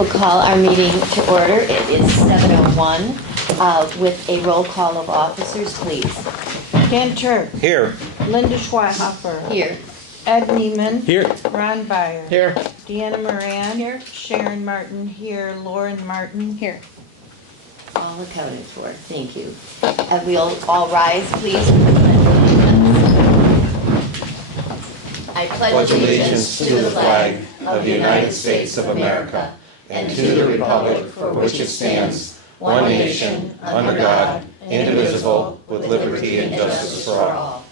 We'll call our meeting to order. It is 7:01 with a roll call of officers, please. Cantor. Here. Linda Schweihhofer. Here. Ed Neiman. Here. Ron Byer. Here. Deanna Moran. Here. Sharon Martin here. Lauren Martin here. All accounted for. Thank you. And we'll all rise, please. I Pledge allegiance to the flag of the United States of America and to the republic for which it stands, one nation, under God, indivisible, with liberty and justice for all.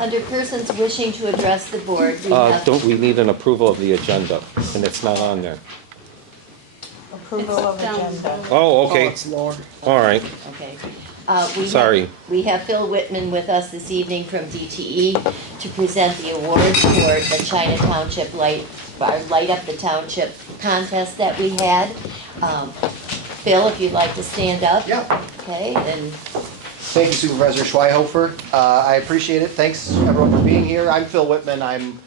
Under persons wishing to address the board, we have... Don't we need an approval of the agenda? And it's not on there. Approval of agenda. Oh, okay. All right. Okay. Sorry. We have Phil Whitman with us this evening from DTE to present the awards for the China Township Light Up the Township contest that we had. Phil, if you'd like to stand up. Yeah. Okay, and Thank you, Supervisor Schweihhofer. I appreciate it. Thanks, everyone, for being here. I'm Phil Whitman. I'm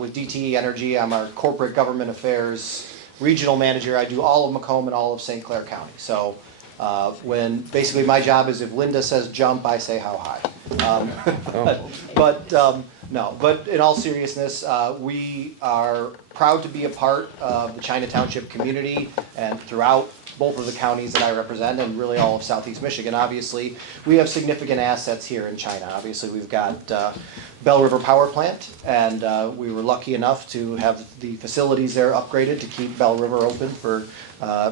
with DTE Energy. I'm our Corporate Government Affairs Regional Manager. I do all of Macomb and all of St. Clair County. So when basically my job is if Linda says jump, I say how high. But in all seriousness, we are proud to be a part of the China Township community and throughout both of the counties that I represent and really all of Southeast Michigan. Obviously, we have significant assets here in China. Obviously, we've got Bell River Power Plant, and we were lucky enough to have the facilities there upgraded to keep Bell River open for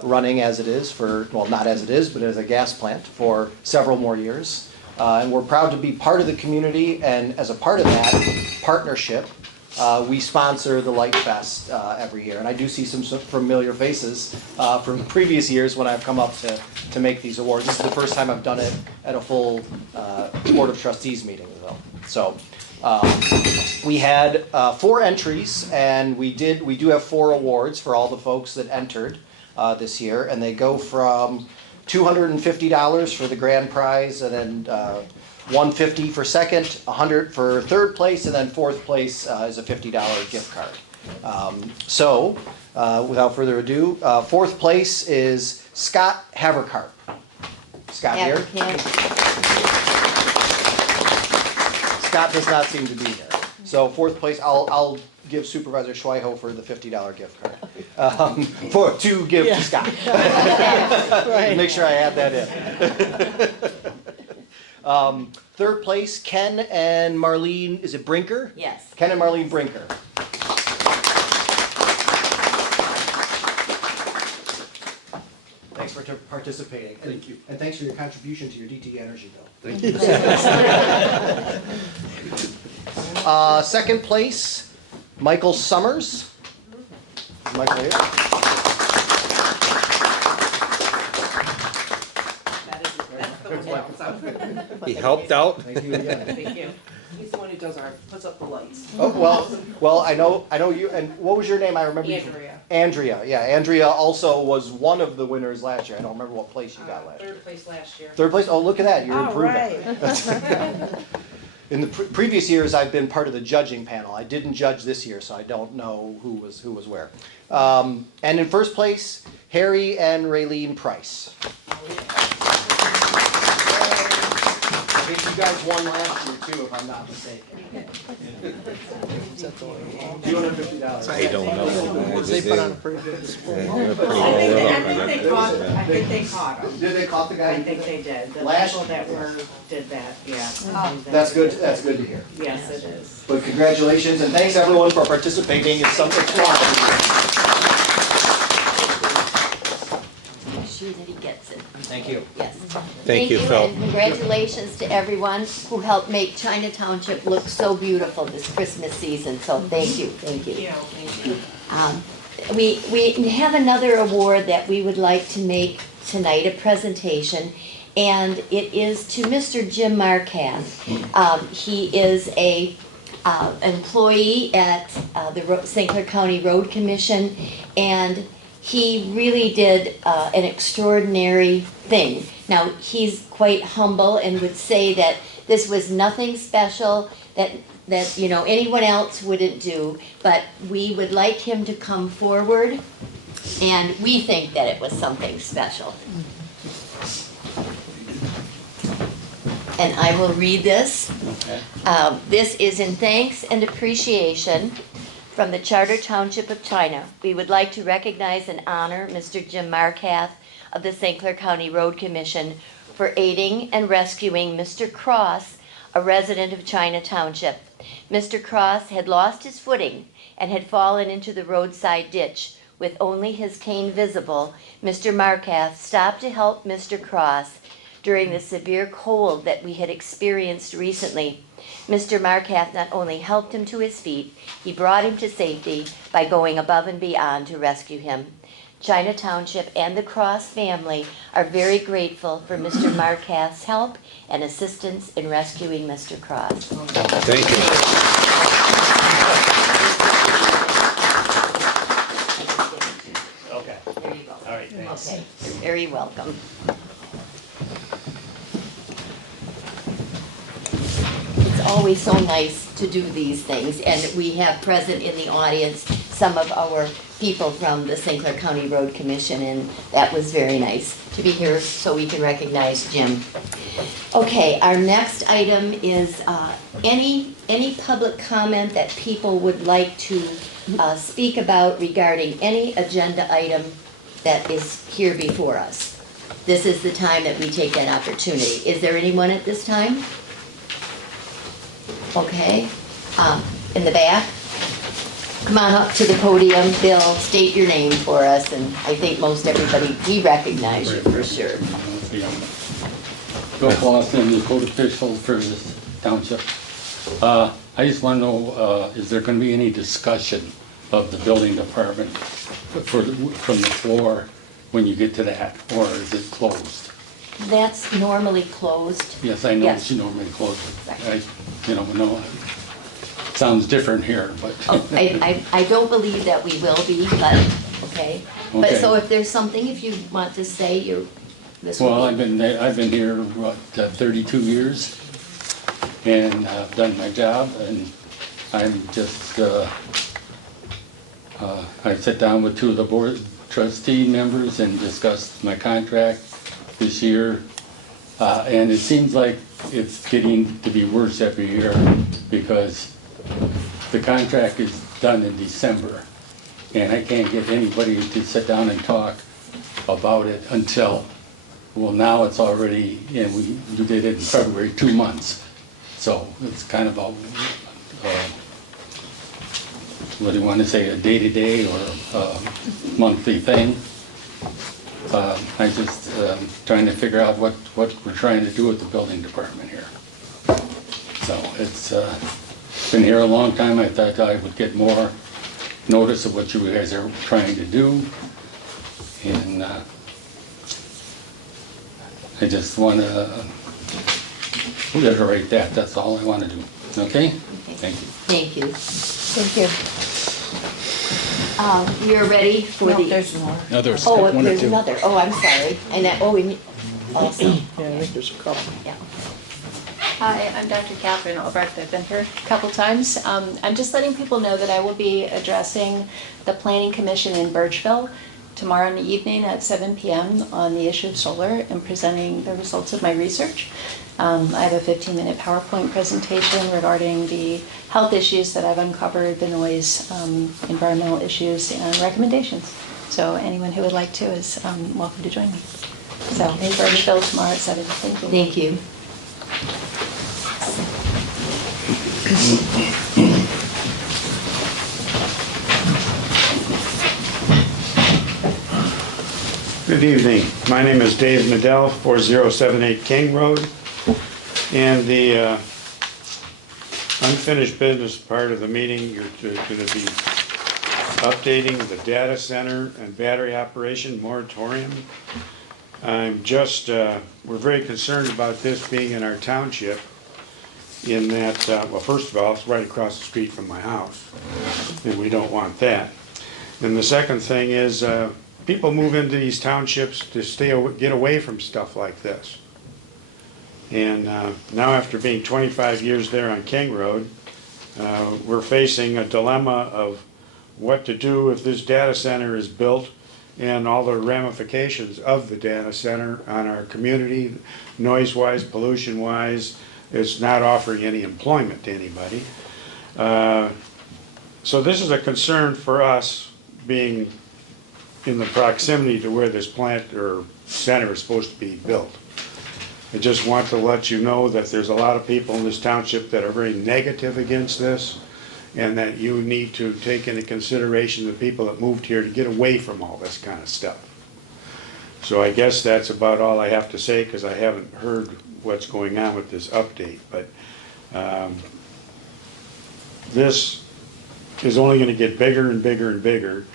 running as it is for, well, not as it is, but as a gas plant for several more years. And we're proud to be part of the community, and as a part of that partnership, we sponsor the Light Fest every year. And I do see some familiar faces from previous years when I've come up to make these awards. This is the first time I've done it at a full Board of Trustees meeting, though. So we had 4 entries, and we do have 4 awards for all the folks that entered this year, and they go from $250 for the grand prize, and then $150 for second, $100 for third place, and then fourth place is a $50 gift card. Without further ado, fourth place is Scott Haverkarp. Scott here? Scott does not seem to be here. So fourth place, I'll give Supervisor Schweihhofer the $50 gift card to give to Scott. Make sure I add that in. Third place, Ken and Marlene, is it Brinker? yes. Ken and Marlene Brinker. Thanks for participating. Thank you. And thanks for your contribution to your DTE Energy bill. Thank you. Second place, Michael Summers. Is Michael here? He helped out. Thank you again. Thank you. He's the one who puts up the lights. Oh, well, I know you, and what was your name? I remember you. Andrea. Andrea, yeah. Andrea also was one of the winners last year. I don't remember what place you got last year. Third place last year. Third place? Oh, look at that, you're All improving. right. In the previous years, I've been part of the judging panel. I didn't judge this year, so I don't know who was where. And in first place, Harry and Raylene Price. I think you guys won last year too, if I'm not mistaken. $250. I don't know. They put on a pretty good display. I think they caught him. Did they caught the guy? I think they did. The Last people that did that, yeah. That's good to hear. Yes, it is. But congratulations, and thanks everyone for participating. It's something fun. Make sure that he gets it. Thank you. Yes. Thank you, Phil. And congratulations to everyone who helped make China Township look so beautiful this Christmas season. So thank you. We have another award that we would like to make tonight, a presentation, and it is to Mr. Jim Marquand. He is a employee at the St. Clair County Road Commission, and he really did an extraordinary thing. Now, he's quite humble and would say that this was nothing special, that that, you know, anyone else wouldn't do, but we would like him to come forward, and we think that it was something special. And I will read this. Okay. This is in thanks and appreciation from the Charter Township of China. We would like to recognize and honor Mr. Jim Markath of the St. Clair County Road Commission for aiding and rescuing Mr. Cross, a resident of China Township. Mr. Cross had lost his footing and had fallen into the roadside ditch. With only his cane visible, Mr. Markath stopped to help Mr. Cross during the severe cold that we had experienced recently. Mr. Markath not only helped him to his feet, he brought him to safety by going above and beyond to rescue him. China Township and the Cross family are very grateful for Mr. Markath's help and assistance in rescuing Mr. Cross. Thank you. Okay, There you go. all right, thanks. Okay, you're very welcome. It's always so nice to do these things, and we have present in the audience some of our people from the St. Clair County Road Commission, and that was very nice to be here so we can recognize Jim. Okay, our next item is any public comment that people would like to speak about regarding any agenda item that is here before us. This is the time that we take that opportunity. Is there anyone at this time? Okay, in the back. Come on up to the podium, Bill, state your name for us, and I think most everybody, we recognize you for sure. Bill Clausen, the code official for this township. I just want to know, is there going to be any discussion of the building department from the floor when you get to that, or is it closed? That's normally closed. Yes, I know Yes. you normally close it. Right. No, sounds different here, but. Oh, I don't believe that we will be, but, okay. But Okay. so if there's something, if you want to say, this Well, will I've been here, 32 years, and I've done my job, and I'm just, I sat down with two of the board trustee members and discussed my contract this year, and it seems like it's getting to be worse every year, because the contract is done in December, and I can't get anybody to sit down and talk about it until, well, now it's already, and we did it in February, 2 months. So it's kind of a, what do you want to say, a day-to-day or a monthly thing. I just trying to figure out what we're trying to do with the building department here. So it's been here a long time. I thought I would get more notice of what you guys are trying to do. And I just want to reiterate that. That's all I want to do. Okay? Thank you. Thank you. Thank you. We are ready for No, the. there's more. No, there's Oh, there's another. Oh, I'm sorry. And that, oh, also, Yeah, I think there's a couple. yeah. Hi, I'm Dr. Catherine Albrecht. I've been here a couple times. I'm just letting people know that I will be addressing the Planning Commission in Birchville tomorrow in the evening at 7 p.m. on the issue of solar and presenting the results of my research. I have a 15-minute PowerPoint presentation regarding the health issues that I've uncovered, the noise, environmental issues, and recommendations. So anyone who would like to is welcome to join me. So in Birchville tomorrow at 7. Thank you. Thank you. Good evening. My name is Dave Medell, 4078 King Road. And the unfinished business part of the meeting, you're going to be updating the data center and battery operation moratorium. I'm just, we're very concerned about this being in our township in that, well, first of all, it's right across the street from my house, and we don't want that. And the second thing is, people move into these townships to get away from stuff like this. And now after being 25 years there on King Road, We're facing a dilemma of what to do if this data center is built and all the ramifications of the data center on our community, noise-wise, pollution-wise. It's not offering any employment to anybody. So this is a concern for us, being in the proximity to where this plant or center is supposed to be built. I just want to let you know that there's a lot of people in this township that are very negative against this, and that you need to take into consideration the people that moved here to get away from all this kind of stuff. So I guess that's about all I have to say, because I haven't heard what's going on with this update. But this is only going to get bigger and bigger and bigger,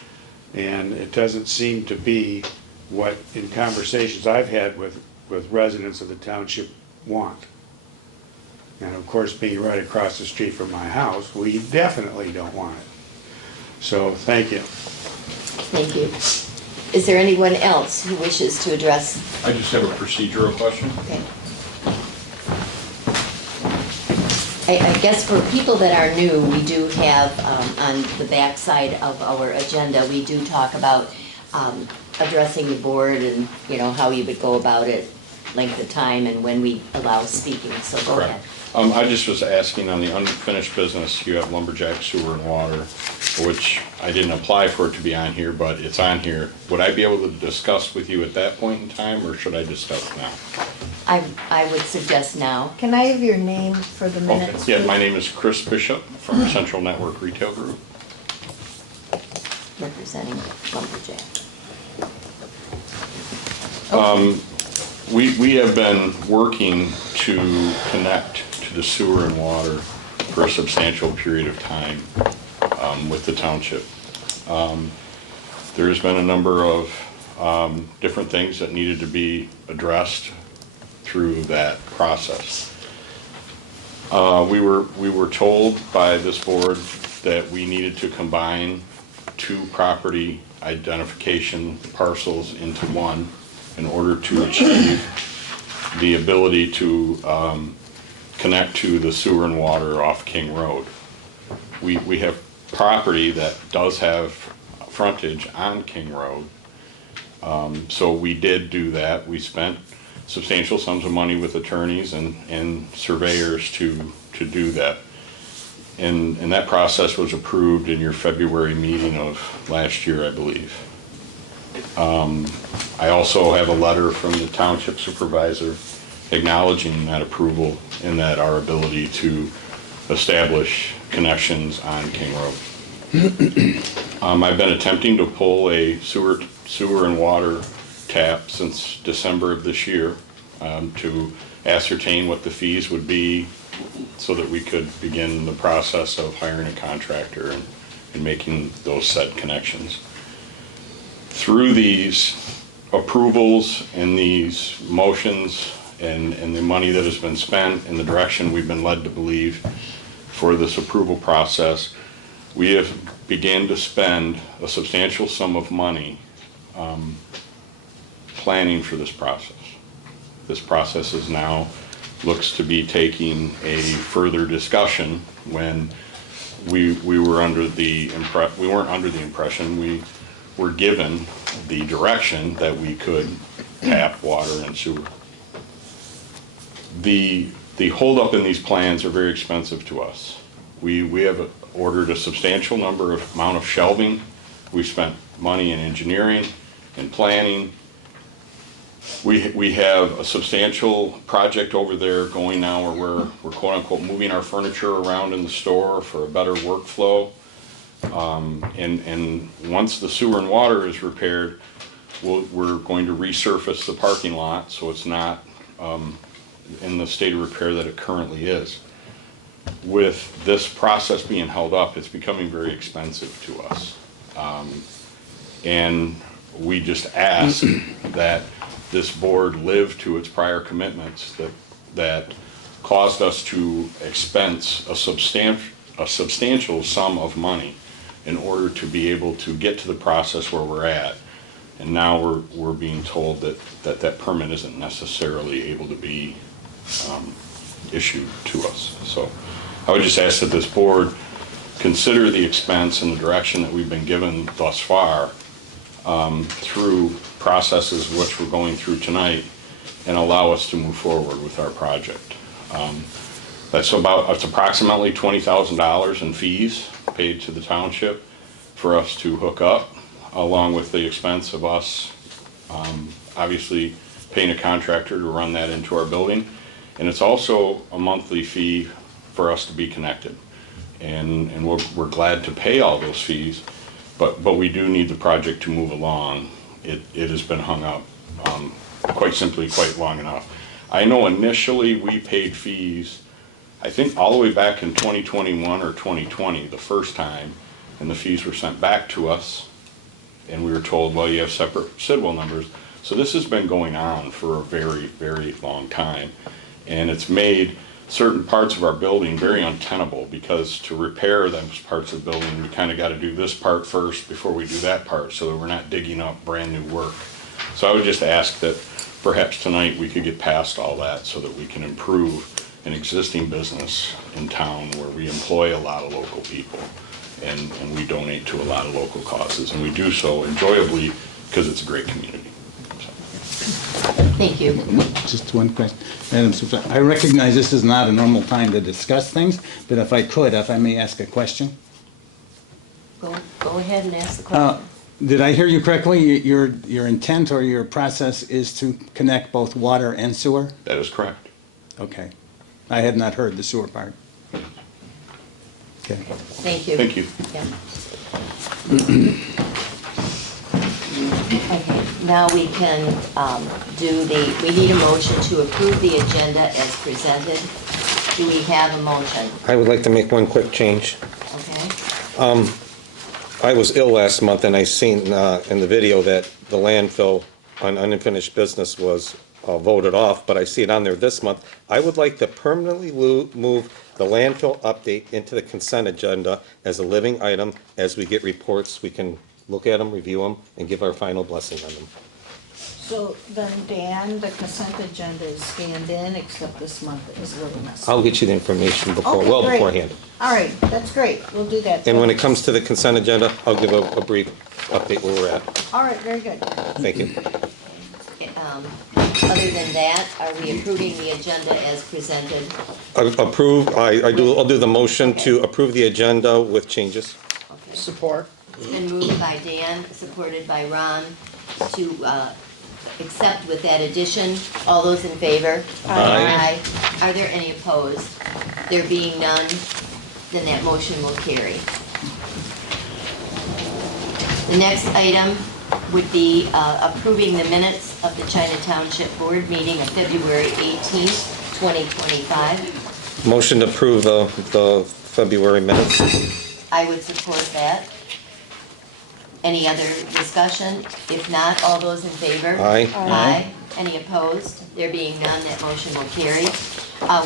and it doesn't seem to be what, in conversations I've had with residents of the township, want. And of course, being right across the street from my house, we definitely don't want it. So, thank you. Thank you. Is there anyone else who wishes to address? I just have a procedural question. Okay. I guess for people that are new, we do have on the back side of our agenda, we do talk about addressing the board and, you know, how you would go about it, length of time, and when we allow speaking, so go ahead. I just was asking on the unfinished business, you have lumberjack, sewer, and water, which I didn't apply for it to be on here, but it's on here. Would I be able to discuss with you at that point in time, or should I discuss now? I would suggest now. Can I have your name for the minutes? Yeah, my name is Chris Bishop from Central Network Retail Group. Representing Lumberjack. We have been working to connect to the sewer and water for a substantial period of time with the township. There's been a number of different things that needed to be addressed through that process. We were told by this board that we needed to combine two property identification parcels into one in order to achieve the ability to connect to the sewer and water off King Road. We have property that does have frontage on King Road, so we did do that. We spent substantial sums of money with attorneys and surveyors to do that. And that process was approved in your February meeting of last year, I believe. I also have a letter from the township supervisor acknowledging that approval and that our ability to establish connections on King Road. I've been attempting to pull a sewer and water tap since December of this year to ascertain what the fees would be so that we could begin the process of hiring a contractor and making those said connections. Through these approvals and these motions and the money that has been spent and the direction we've been led to believe for this approval process, we have began to spend a substantial sum of money planning for this process. This process is now looks to be taking a further discussion when we were under the we weren't under the impression, we were given the direction that we could tap water and sewer. The holdup in these plans are very expensive to us. We have ordered a substantial amount of shelving. We've spent money in engineering and planning. We have a substantial project over there going now where we're quote unquote moving our furniture around in the store for a better workflow. And once the sewer and water is repaired, we're going to resurface the parking lot so it's not in the state of repair that it currently is. With this process being held up, it's becoming very expensive to us. And we just ask that this board live to its prior commitments that caused us to expense a substantial sum of money in order to be able to get to the process where we're at. And now we're being told that permit isn't necessarily able to be issued to us. So I would just ask that this board consider the expense and the direction that we've been given thus far through processes which we're going through tonight and allow us to move forward with our project. It's approximately $20,000 in fees paid to the township for us to hook up, along with the expense of us obviously paying a contractor to run that into our building. And it's also a monthly fee for us to be connected. And we're glad to pay all those fees, but we do need the project to move along. It has been hung up, quite simply, quite long enough. I know initially we paid fees, I think all the way back in 2021 or 2020, the first time, and the fees were sent back to us, and we were told, well, you have separate Sidwell numbers. So this has been going on for a very, very long time, and it's made certain parts of our building very untenable, because to repair those parts of the building, we kind of got to do this part first before we do that part, so that we're not digging up brand new work. So I would just ask that perhaps tonight we could get past all that so that we can improve an existing business in town where we employ a lot of local people and we donate to a lot of local causes, and we do so enjoyably because it's a great community. Thank you. Just one question. Madam Supervisor, I recognize this is not a normal time to discuss things, but if I may ask a question? Go ahead and ask the question. Did I hear you correctly? Your intent or your process is to connect both water and sewer? That is correct. Okay. I had not heard the sewer part. Okay. Thank you. Thank you. Yeah. Okay, now we can we need a motion to approve the agenda as presented. Do we have a motion? I would like to make one quick change. Okay. I was ill last month, and I seen in the video that the landfill on unfinished business was voted off, but I see it on there this month. I would like to permanently move the landfill update into the consent agenda as a living item. As we get reports, we can look at them, review them, and give our final blessing on them. So then, Dan, the consent agenda is scanned in, except this month it was a little messy. I'll get you the information Okay, great. beforehand. All right, that's great, we'll do that. And when it comes to the consent agenda, I'll give a brief update where we're at. All right, very good. Thank you. Other than that, are we approving the agenda as presented? I'll do the motion to approve the agenda with changes. Okay. Support. It's been moved by Dan, supported by Ron, to accept with that addition. All those in favor? Aye. Aye. Are there any opposed? There being none, then that motion will carry. The next item would be approving the minutes of the China Township Board meeting of February 18th, 2025. Motion to approve the February minutes. I would support that. Any other discussion? If not, all those in favor? Aye. Aye. Any opposed? There being none, that motion will carry.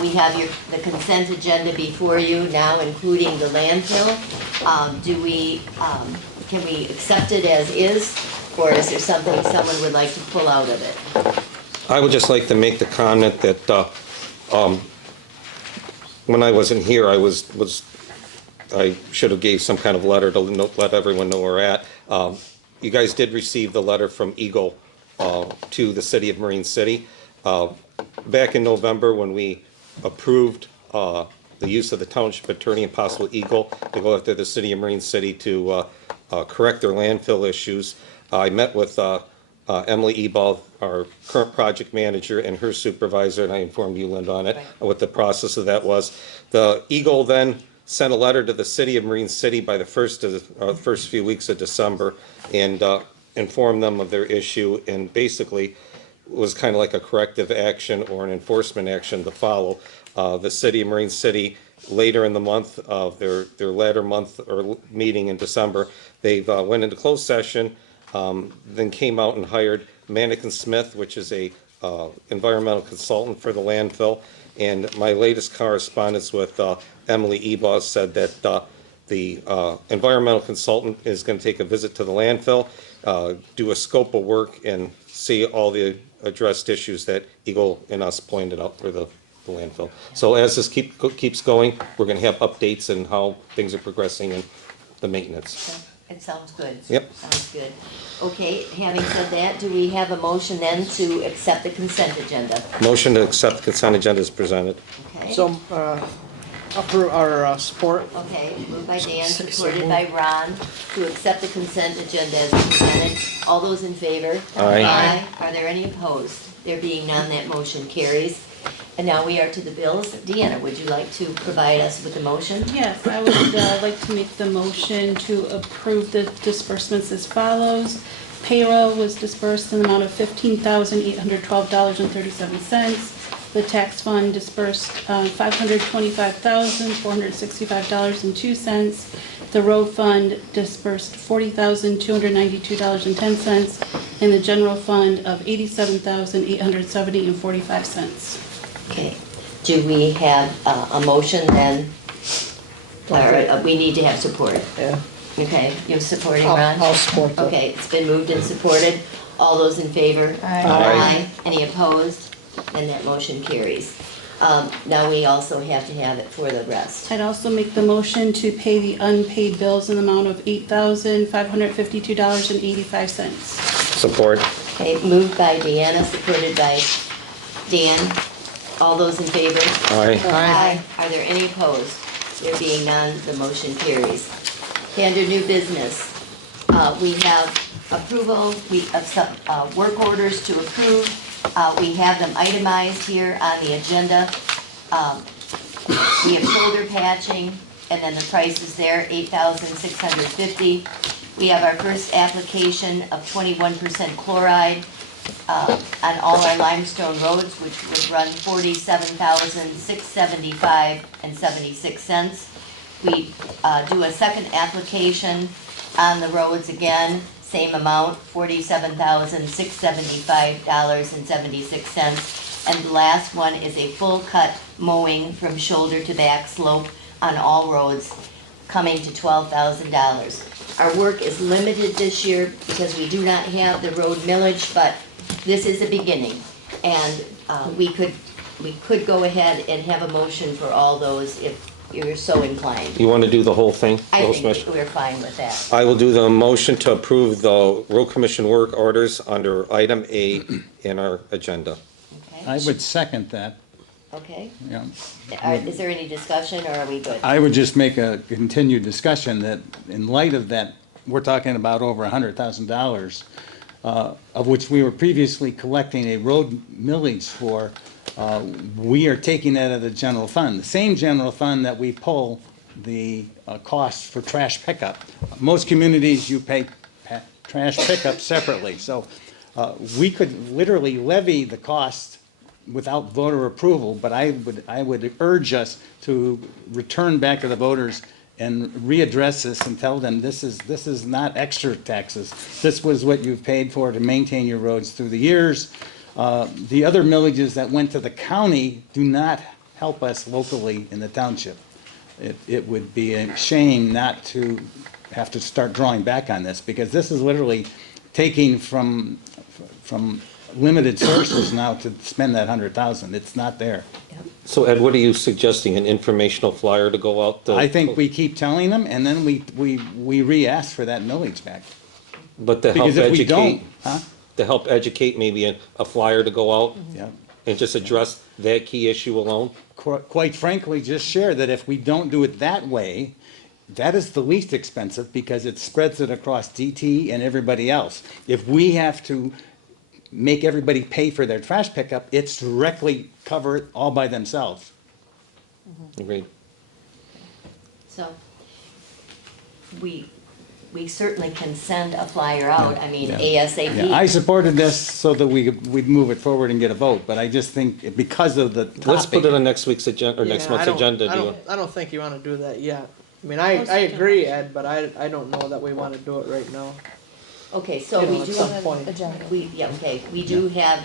We have the consent agenda before you now, including the landfill. Can we accept it as is, or is there something someone would like to pull out of it? I would just like to make the comment that when I wasn't here, I should have gave some kind of letter to let everyone know where we're at. You guys did receive the letter from Eagle to the city of Marine City. Back in November, when we approved the use of the township attorney and possible Eagle to go after the city of Marine City to correct their landfill issues, I met with Emily Ebal, our current project manager, and her supervisor, and I informed you, Linda, on it, what the process of that was. The Eagle then sent a letter to the city of Marine City by the first few weeks of December and informed them of their issue, and basically was kind of like a corrective action or an enforcement action to follow. The city of Marine City, later in the month of their latter month or meeting in December, they've went into closed session, then came out and hired Manikin Smith, which is a environmental consultant for the landfill. And my latest correspondence with Emily Ebos said that the environmental consultant is going to take a visit to the landfill, do a scope of work, and see all the addressed issues that Eagle and us pointed out for the the landfill. So as this keeps going, we're gonna have updates and how things are progressing and the maintenance. It sounds good. Yep. Sounds good. Okay, having said that, do we have a motion then to accept the consent agenda? Motion to accept the consent agenda is presented. Okay. So, approve, or, support. Okay, moved by Dan, supported by Ron, to accept the consent agenda as presented. All those in favor? Aye. Are there any opposed? There being none, that motion carries. And now we are to the bills. Deanna, would you like to provide us with a motion? Yes, I would like to make the motion to approve the disbursements as follows. Payroll was dispersed in the amount of $15,812.37. The tax fund dispersed $525,465.02. The road fund dispersed $40,292.10, and the general fund of $87,870.45. Okay. Do we have a motion then? Or we need to have support? Yeah. Okay, you're supporting, Ron? I'll support that. Okay, it's been moved and supported. All those in favor? Aye. Any opposed? And that motion carries. Now we also have to have it for the rest. I'd also make the motion to pay the unpaid bills in the amount of $8,552.85. Support. Okay, moved by Deanna, supported by Dan. All those in favor? Aye. Aye. Are there any opposed? There being none, the motion carries. Okay, under new business, we have approval, we have some work orders to approve. We have them itemized here on the agenda. We have shoulder patching, and then the price is there, $8,650. We have our first application of 21% chloride on all our limestone roads, which would run $47,675.76. We do a second application on the roads again, same amount, $47,675.76. And the last one is a full cut mowing from shoulder to back slope on all roads, coming to $12,000. Our work is limited this year because we do not have the road millage, but this is a beginning. And we could go ahead and have a motion for all those if you're so inclined. You want to do the whole thing? I Road think Commission? we're fine with that. I will do the motion to approve the road commission work orders under item A in our agenda. I Okay, would second that, okay. yeah. Is there any discussion, or are we good? I would just make a continued discussion that in light of that, we're talking about over $100,000, of which we were previously collecting a road millage for. We are taking that out of the general fund, the same general fund that we pull the costs for trash pickup. Most communities, you pay trash pickup separately, so we could literally levy the cost without voter approval, but I would urge us to return back to the voters and readdress this and tell them this is not extra taxes. This was what you've paid for to maintain your roads through the years. The other millages that went to the county do not help us locally in the township. It would be a shame not to have to start drawing back on this, because this is literally taking from limited sources now to spend that 100,000. It's not there. So Ed, what are you suggesting, an informational flyer to go out? I think we keep telling them, and then we re-ask for that millage back. But to help Because if we don't, educate, to help educate, maybe a flyer to go out yeah. and just address that key issue alone? Quite frankly, just share that if we don't do it that way, that is the least expensive because it spreads it across DT and everybody else. If we have to make everybody pay for their trash pickup, it's directly covered all by themselves. Agreed. So, we certainly can send a flyer out, I mean, Yeah, ASAP. I supported this so that we'd move it forward and get a vote, but I just think because of the topic. Let's put it on next week's agenda, or next Yeah, month's agenda. Do you- I don't think you wanna do that yet. I mean, I agree, Ed, but I don't know that we wanna do it right now. Okay, so You know, we at do, some point. we do have,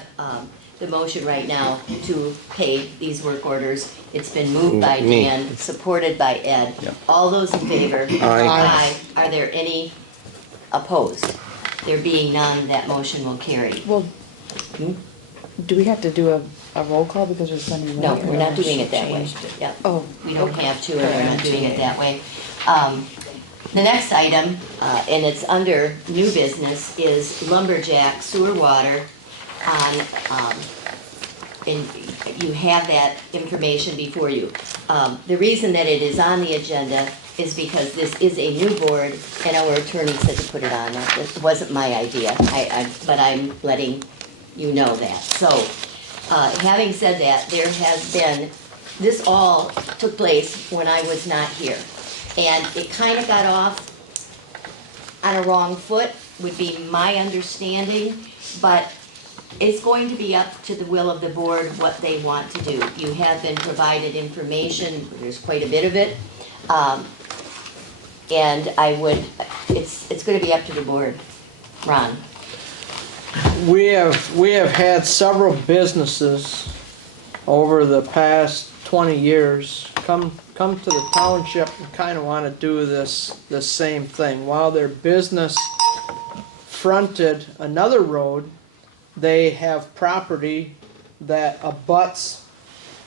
the motion right now to pay these work orders. It's been moved by Me. Dan, supported by Ed. Yep. All those in favor? Aye. Are there any opposed? There being none, that motion will carry. Will Do we have to do a roll call because there's so many? No, we're not doing it that way. Yep. Oh, We don't have to, and we're not doing it that way. The next item, and it's under new business, is lumberjack sewer water on, and you have that information before you. The reason that it is on the agenda is because this is a new board, and our attorney said to put it on. It wasn't my idea, but I'm letting you know that. So, having said that, there has been, this all took place when I was not here. And it kind of got off on a wrong foot, would be my understanding, but it's going to be up to the will of the board what they want to do. You have been provided information, there's quite a bit of it. And I would, it's gonna be up to the board. Ron? We have had several businesses over the past 20 years come to the township and kind of want to do this same thing. While their business fronted another road, they have property that abuts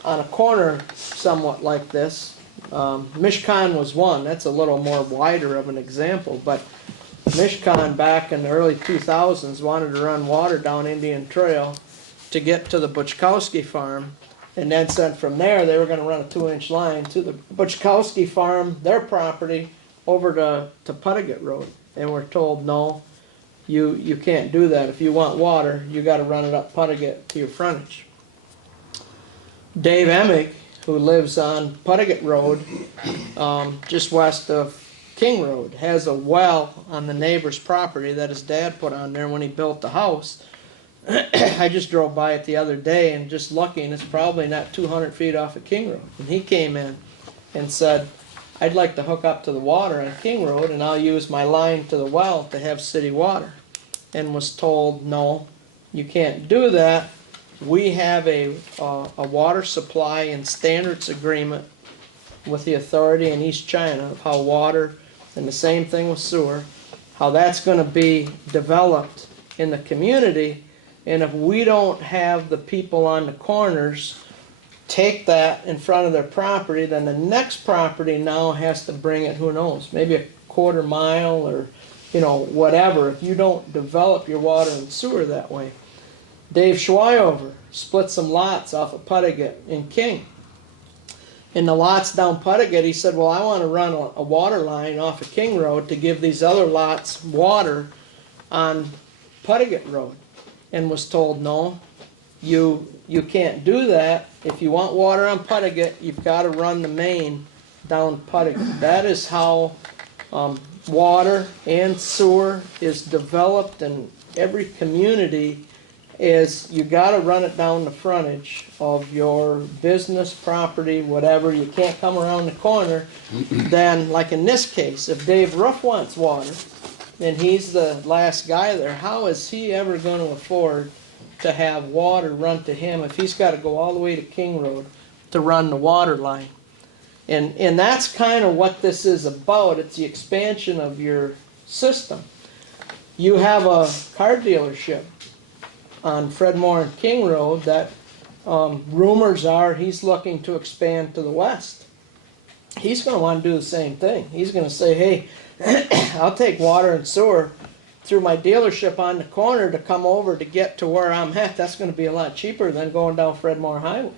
on a corner somewhat like this. Mishcon was one. That's a little more wider of an example, but Mishcon back in the early 2000s wanted to run water down Indian Trail to get to the Butchkowski farm, and then said from there they were going to run a 2-inch line to the Butchkowski farm, their property, over to Puttigat Road. And we're told, no, you can't do that. If you want water, you got to run it up Puttigat to your frontage. Dave Emick, who lives on Puttigat Road, just west of King Road, has a well on the neighbor's property that his dad put on there when he built the house. I just drove by it the other day and just looking, it's probably not 200 feet off of King Road. And he came in and said, I'd like to hook up to the water on King Road and I'll use my line to the well to have city water. And was told, no, you can't do that. We have a water supply and standards agreement with the authority in East China of how water, and the same thing with sewer, how that's going to be developed in the community. And if we don't have the people on the corners take that in front of their property, then the next property now has to bring it, who knows, maybe a quarter mile or, whatever, if you don't develop your water and sewer that way. Dave Schweiover split some lots off of Puttigat in King. In the lots down Puttigat, he said, well, I want to run a water line off of King Road to give these other lots water on Puttigat Road. And was told, no, you can't do that. If you want water on Puttigat, you've got to run the main down Puttigat. That is how water and sewer is developed in every community, is you got to run it down the frontage of your business, property, whatever. You can't come around the corner. Then, like in this case, if Dave Ruff wants water, and he's the last guy there, how is he ever going to afford to have water run to him if he's got to go all the way to King Road to run the water line? And that's kind of what this is about. It's the expansion of your system. You have a car dealership on Fred Moore and King Road that rumors are he's looking to expand to the west. He's going to want to do the same thing. He's going to say, hey, I'll take water and sewer through my dealership on the corner to come over to get to where I'm at. That's going to be a lot cheaper than going down Fred Moore Highway.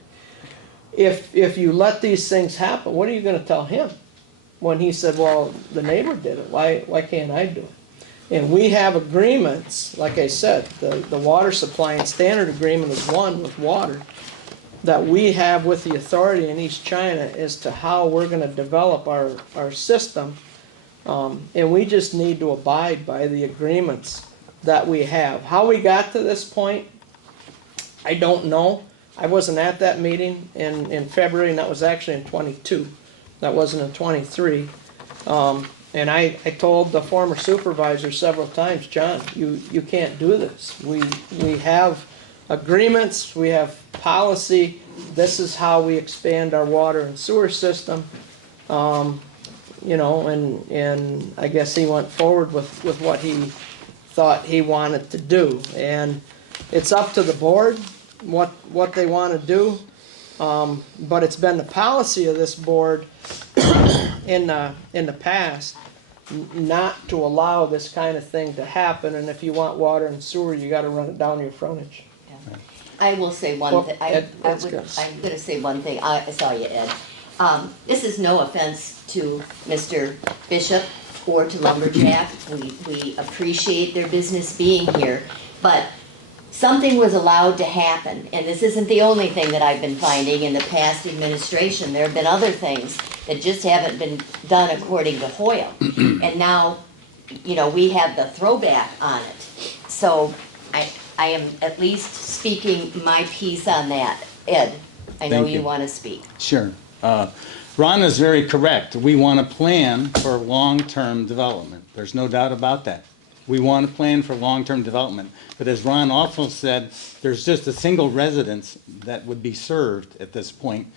If you let these things happen, what are you going to tell him when he said, well, the neighbor did it, why can't I do it? And we have agreements, like I said, the water supply and standard agreement is one with water that we have with the authority in East China as to how we're going to develop our system. And we just need to abide by the agreements that we have. How we got to this point, I don't know. I wasn't at that meeting in February, and that was actually in 22. That wasn't in 23. And I told the former supervisor several times, John, you can't do this. We have agreements, we have policy. This is how we expand our water and sewer system. And I guess he went forward with what he thought he wanted to do. And it's up to the board. what they wanna do. But it's been the policy of this board in the past not to allow this kind of thing to happen, and if you want water and sewer, you gotta run it down your frontage. I will say one Well, thing, Ed, let's go. I'm gonna say one thing, I saw you, Ed. This is no offense to Mr. Bishop or to Lumberjack, we appreciate their business being here, but something was allowed to happen, and this isn't the only thing that I've been finding in the past administration, there have been other things that just haven't been done according to Hoyle. And now, you know, we have the throwback on it, so I am at least speaking my piece on that. Ed, I know Thank you you. wanna speak. Sure. Ron is very correct. We want to plan for long-term development. There's no doubt about that. We want to plan for long-term development. But as Ron also said, there's just a single residence that would be served at this point.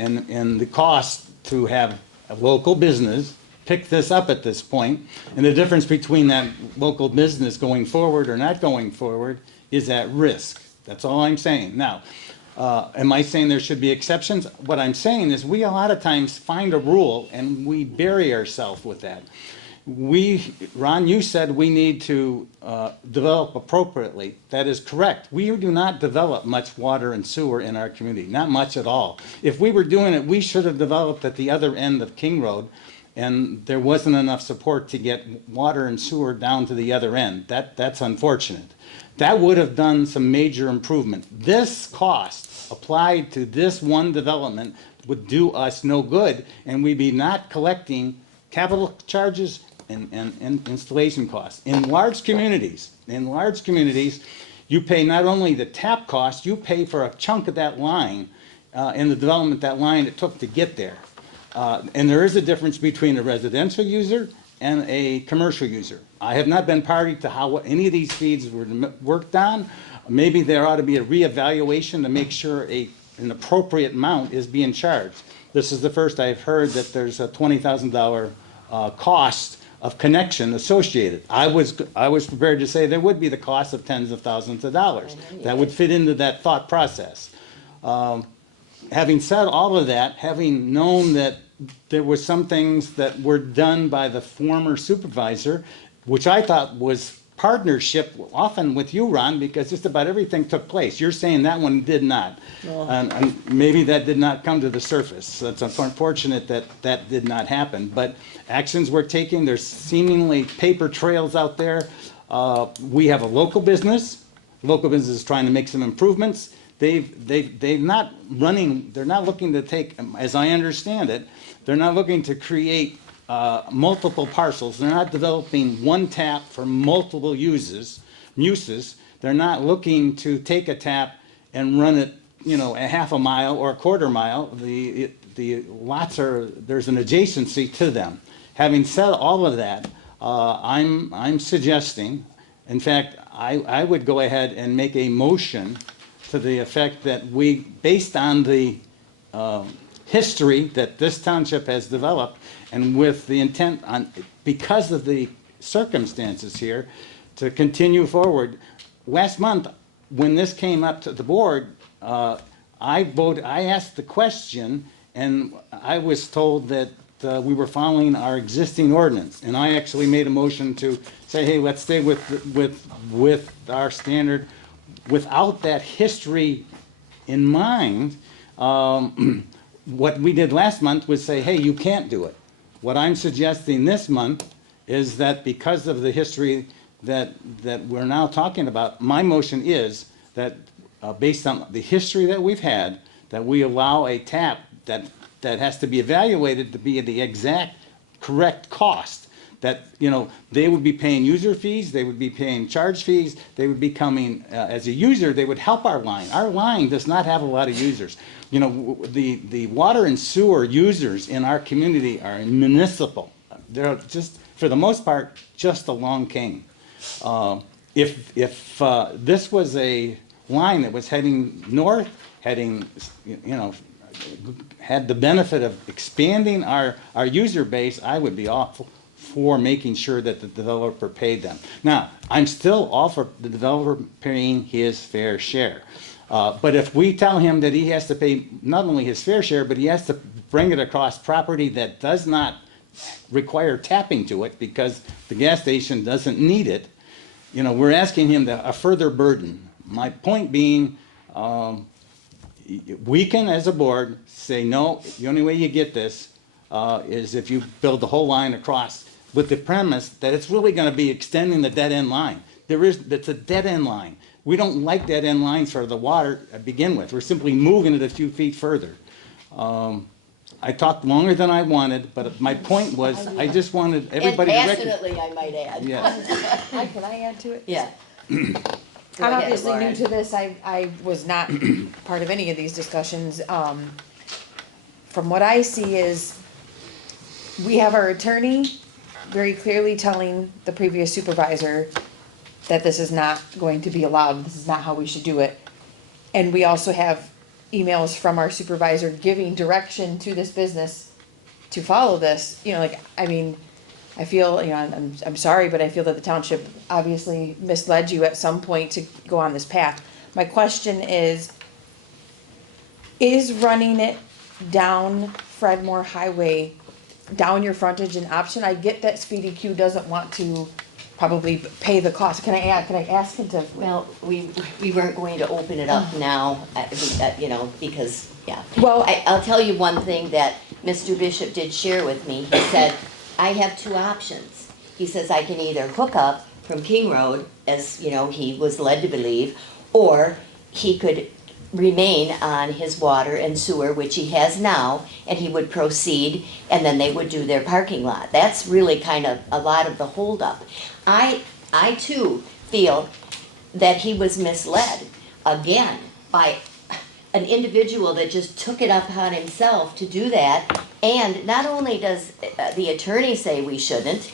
And the cost to have a local business pick this up at this point, and the difference between that local business going forward or not going forward is at risk. That's all I'm saying. Now, am I saying there should be exceptions? What I'm saying is we a lot of times find a rule and we bury ourselves with that. Ron, you said we need to develop appropriately. That is correct. We do not develop much water and sewer in our community, not much at all. If we were doing it, we should have developed at the other end of King Road, and there wasn't enough support to get water and sewer down to the other end. That's unfortunate. That would have done some major improvement. This cost applied to this one development would do us no good, and we'd be not collecting capital charges and installation costs. In large communities, you pay not only the tap cost, you pay for a chunk of that line and the development that line it took to get there. And there is a difference between a residential user and a commercial user. I have not been party to how any of these fees were worked on. Maybe there ought to be a reevaluation to make sure an appropriate amount is being charged. This is the first I've heard that there's a $20,000 cost of connection associated. I was prepared to say there would be the cost of tens of thousands of dollars. That would fit into that thought process. Having said all of that, having known that there were some things that were done by the former supervisor, which I thought was partnership, often with you, Ron, because just about everything took place. You're saying that one did not. And maybe that did not come to the surface. It's unfortunate that that did not happen. But actions were taken. There's seemingly paper trails out there. We have a local business. Local business is trying to make some improvements. They're not looking to take, as I understand it, they're not looking to create multiple parcels. They're not developing one tap for multiple uses. They're not looking to take a tap and run it, a half a mile or a quarter mile. The lots there's an adjacency to them. Having said all of that, I'm suggesting, in fact, I would go ahead and make a motion to the effect that we, based on the history that this township has developed, and with the intent on, because of the circumstances here, to continue forward. Last month, when this came up to the board, I asked the question, and I was told that we were following our existing ordinance. And I actually made a motion to say, hey, let's stay with our standard. Without that history in mind, what we did last month was say, hey, you can't do it. What I'm suggesting this month is that because of the history that we're now talking about, my motion is that based on the history that we've had, that we allow a tap that has to be evaluated to be the exact correct cost. That, they would be paying user fees, they would be paying charge fees, they would be coming, as a user, they would help our line. Our line does not have a lot of users. The water and sewer users in our community are municipal. They're just, for the most part, just along King. If this was a line that was heading north, had the benefit of expanding our user base, I would be all for making sure that the developer paid them. Now, I'm still all for the developer paying his fair share. But if we tell him that he has to pay not only his fair share, but he has to bring it across property that does not require tapping to it because the gas station doesn't need it, you know, we're asking him a further burden. My point being, we can, as a board, say, no, the only way you get this is if you build the whole line across with the premise that it's really gonna be extending the dead end line. It's a dead end line. We don't like dead end lines for the water to begin with. We're simply moving it a few feet further. I talked longer than I wanted, but my point was, I just wanted everybody to And recognize. passionately, I might add. Yes. Can I add to it? Yeah. I'm Go ahead, obviously new Lauren. to this, I was not part of any of these discussions. From what I see is, we have our attorney very clearly telling the previous supervisor that this is not going to be allowed, this is not how we should do it. And we also have emails from our supervisor giving direction to this business to follow this, you know, like, I mean, I feel, you know, I'm sorry, but I feel that the township obviously misled you at some point to go on this path. My question is running it down Fredmore Highway, down your frontage an option? I get that Speedy Q doesn't want to probably pay the cost. Can I ask him to? Well, we weren't going to open it up now, you know, because, yeah. Well- I'll tell you one thing that Mr. Bishop did share with me. He said, I have two options. He says, I can either hook up from King Road, as, you know, he was led to believe, or he could remain on his water and sewer, which he has now, and he would proceed, and then they would do their parking lot. That's really kind of a lot of the holdup. I too feel that he was misled, again, by an individual that just took it upon himself to do that. And not only does the attorney say we shouldn't,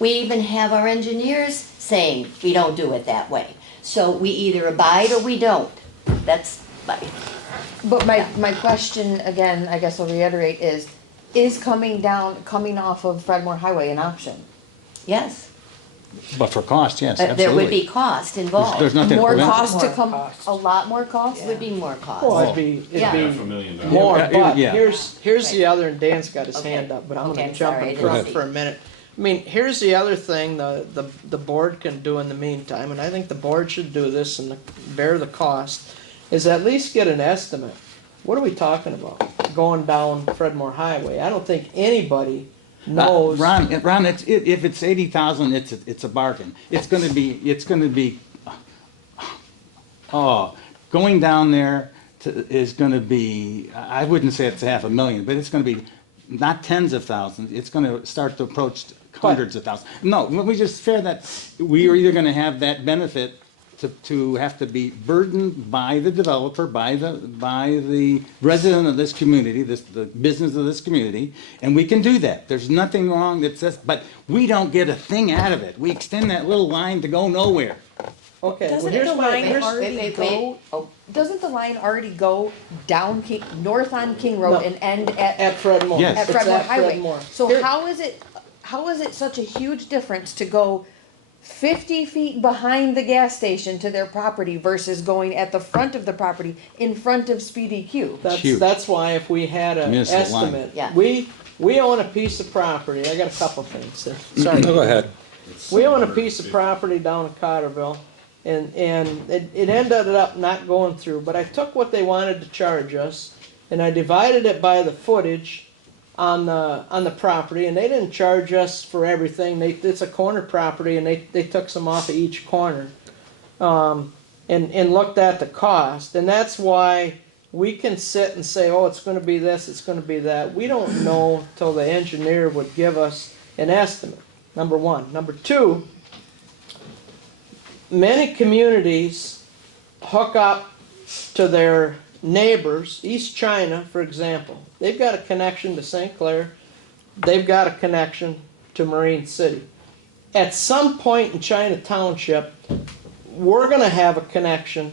we even have our engineers saying we don't do it that way. So we either abide or we don't. That's my... But my question, again, I guess I'll reiterate, is coming off of Fredmore Highway an option? Yes. But for cost, yes, absolutely. There would be cost involved. There's nothing to More prevent it. cost to More come, cost. a lot more cost? Would be more cost. Well, it'd be Yeah. $500,000. more, Yeah, but yeah. here's the other, and Dan's got his Okay. hand up, but I'm Okay, gonna I'm jump sorry, I in didn't front see. for a minute. I mean, here's the other thing the board can do in the meantime, and I think the board should do this and bear the cost, is at least get an estimate. What are we talking about? Going down Fredmore Highway? I don't think anybody knows. Ron, if it's 80,000, it's a bargain. It's gonna be, going down there is gonna be, I wouldn't say it's 500,000, but it's gonna be not tens of thousands, it's gonna start to approach hundreds of thousands. No, we just fear that we are either gonna have that benefit to have to be burdened by the developer, by the resident of this community, the business of this community, and we can do that. There's nothing wrong that says, but we don't get a thing out of it. We extend that little line to go nowhere. Okay, well, Doesn't here's the what, line here's, already wait. go, Oh. doesn't the line already go down north on King Road No. and end at at Fredmore. Yes. at It's Fredmore Highway? Fredmore. So Here- how is it such a huge difference to go 50 feet behind the gas station to their property versus going at the front of the property in front of Speedy Q? Huge. That's why if we had an Municipal line. estimate, Yeah. we own a piece of property, I got a couple things, sorry. Go ahead. We own a piece of property down in Cotterville, and it ended up not going through, but I took what they wanted to charge us, and I divided it by the footage on the property, and they didn't charge us for everything, it's a corner property, and they took some off of each corner. And looked at the cost, and that's why we can sit and say, oh, it's gonna be this, it's gonna be that. We don't know till the engineer would give us an estimate, number one. Number two, many communities hook up to their neighbors. East China, for example, they've got a connection to St. Clair, they've got a connection to Marine City. At some point in China Township, we're gonna have a connection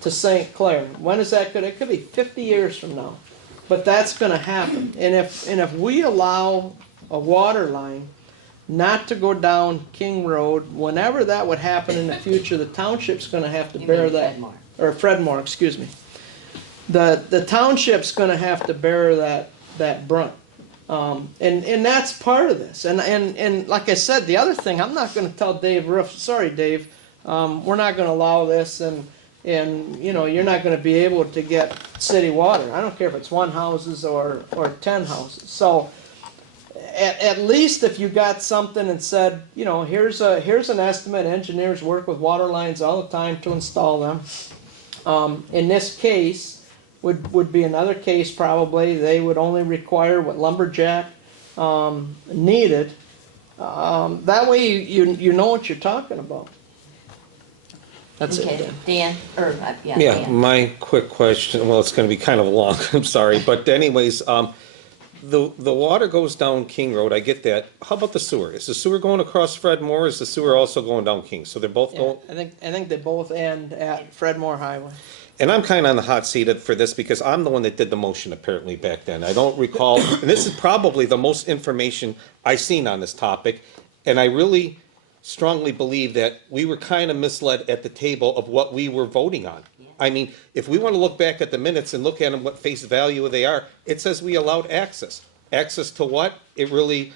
to St. Clair. When is that gonna, it could be 50 years from now, but that's gonna happen. And if we allow a water line not to go down King Road, whenever that would happen in the future, the township's gonna have to bear that. or Fredmore, excuse me. The township's gonna have to bear that brunt. And that's part of this. And like I said, the other thing, I'm not gonna tell Dave Roof, sorry, Dave, we're not gonna allow this and, you know, you're not gonna be able to get city water. I don't care if it's 1 houses or 10 houses. So at least if you got something and said, you know, here's an estimate, engineers work with water lines all the time to install them. In this case, would be another case probably, they would only require what Lumberjack needed. That way you know what you're talking about. That's Okay, it. Dan, or, yeah, Yeah, Dan. my quick question, well, it's gonna be kind of long, I'm sorry, but anyways, the water goes down King Road, I get that. How about the sewer? Is the sewer going across Fredmore, or is the sewer also going down King? So they're both Yeah, going, I think they both end at Fredmore Highway. and I'm kinda on the hot seat for this because I'm the one that did the motion apparently back then. I don't recall, and this is probably the most information I've seen on this topic, and I really strongly believe that we were kind of misled at the table of what we were voting on. I mean, if we want to look back at the minutes and look at them, what face value they are, it says we allowed access. Access to what? It really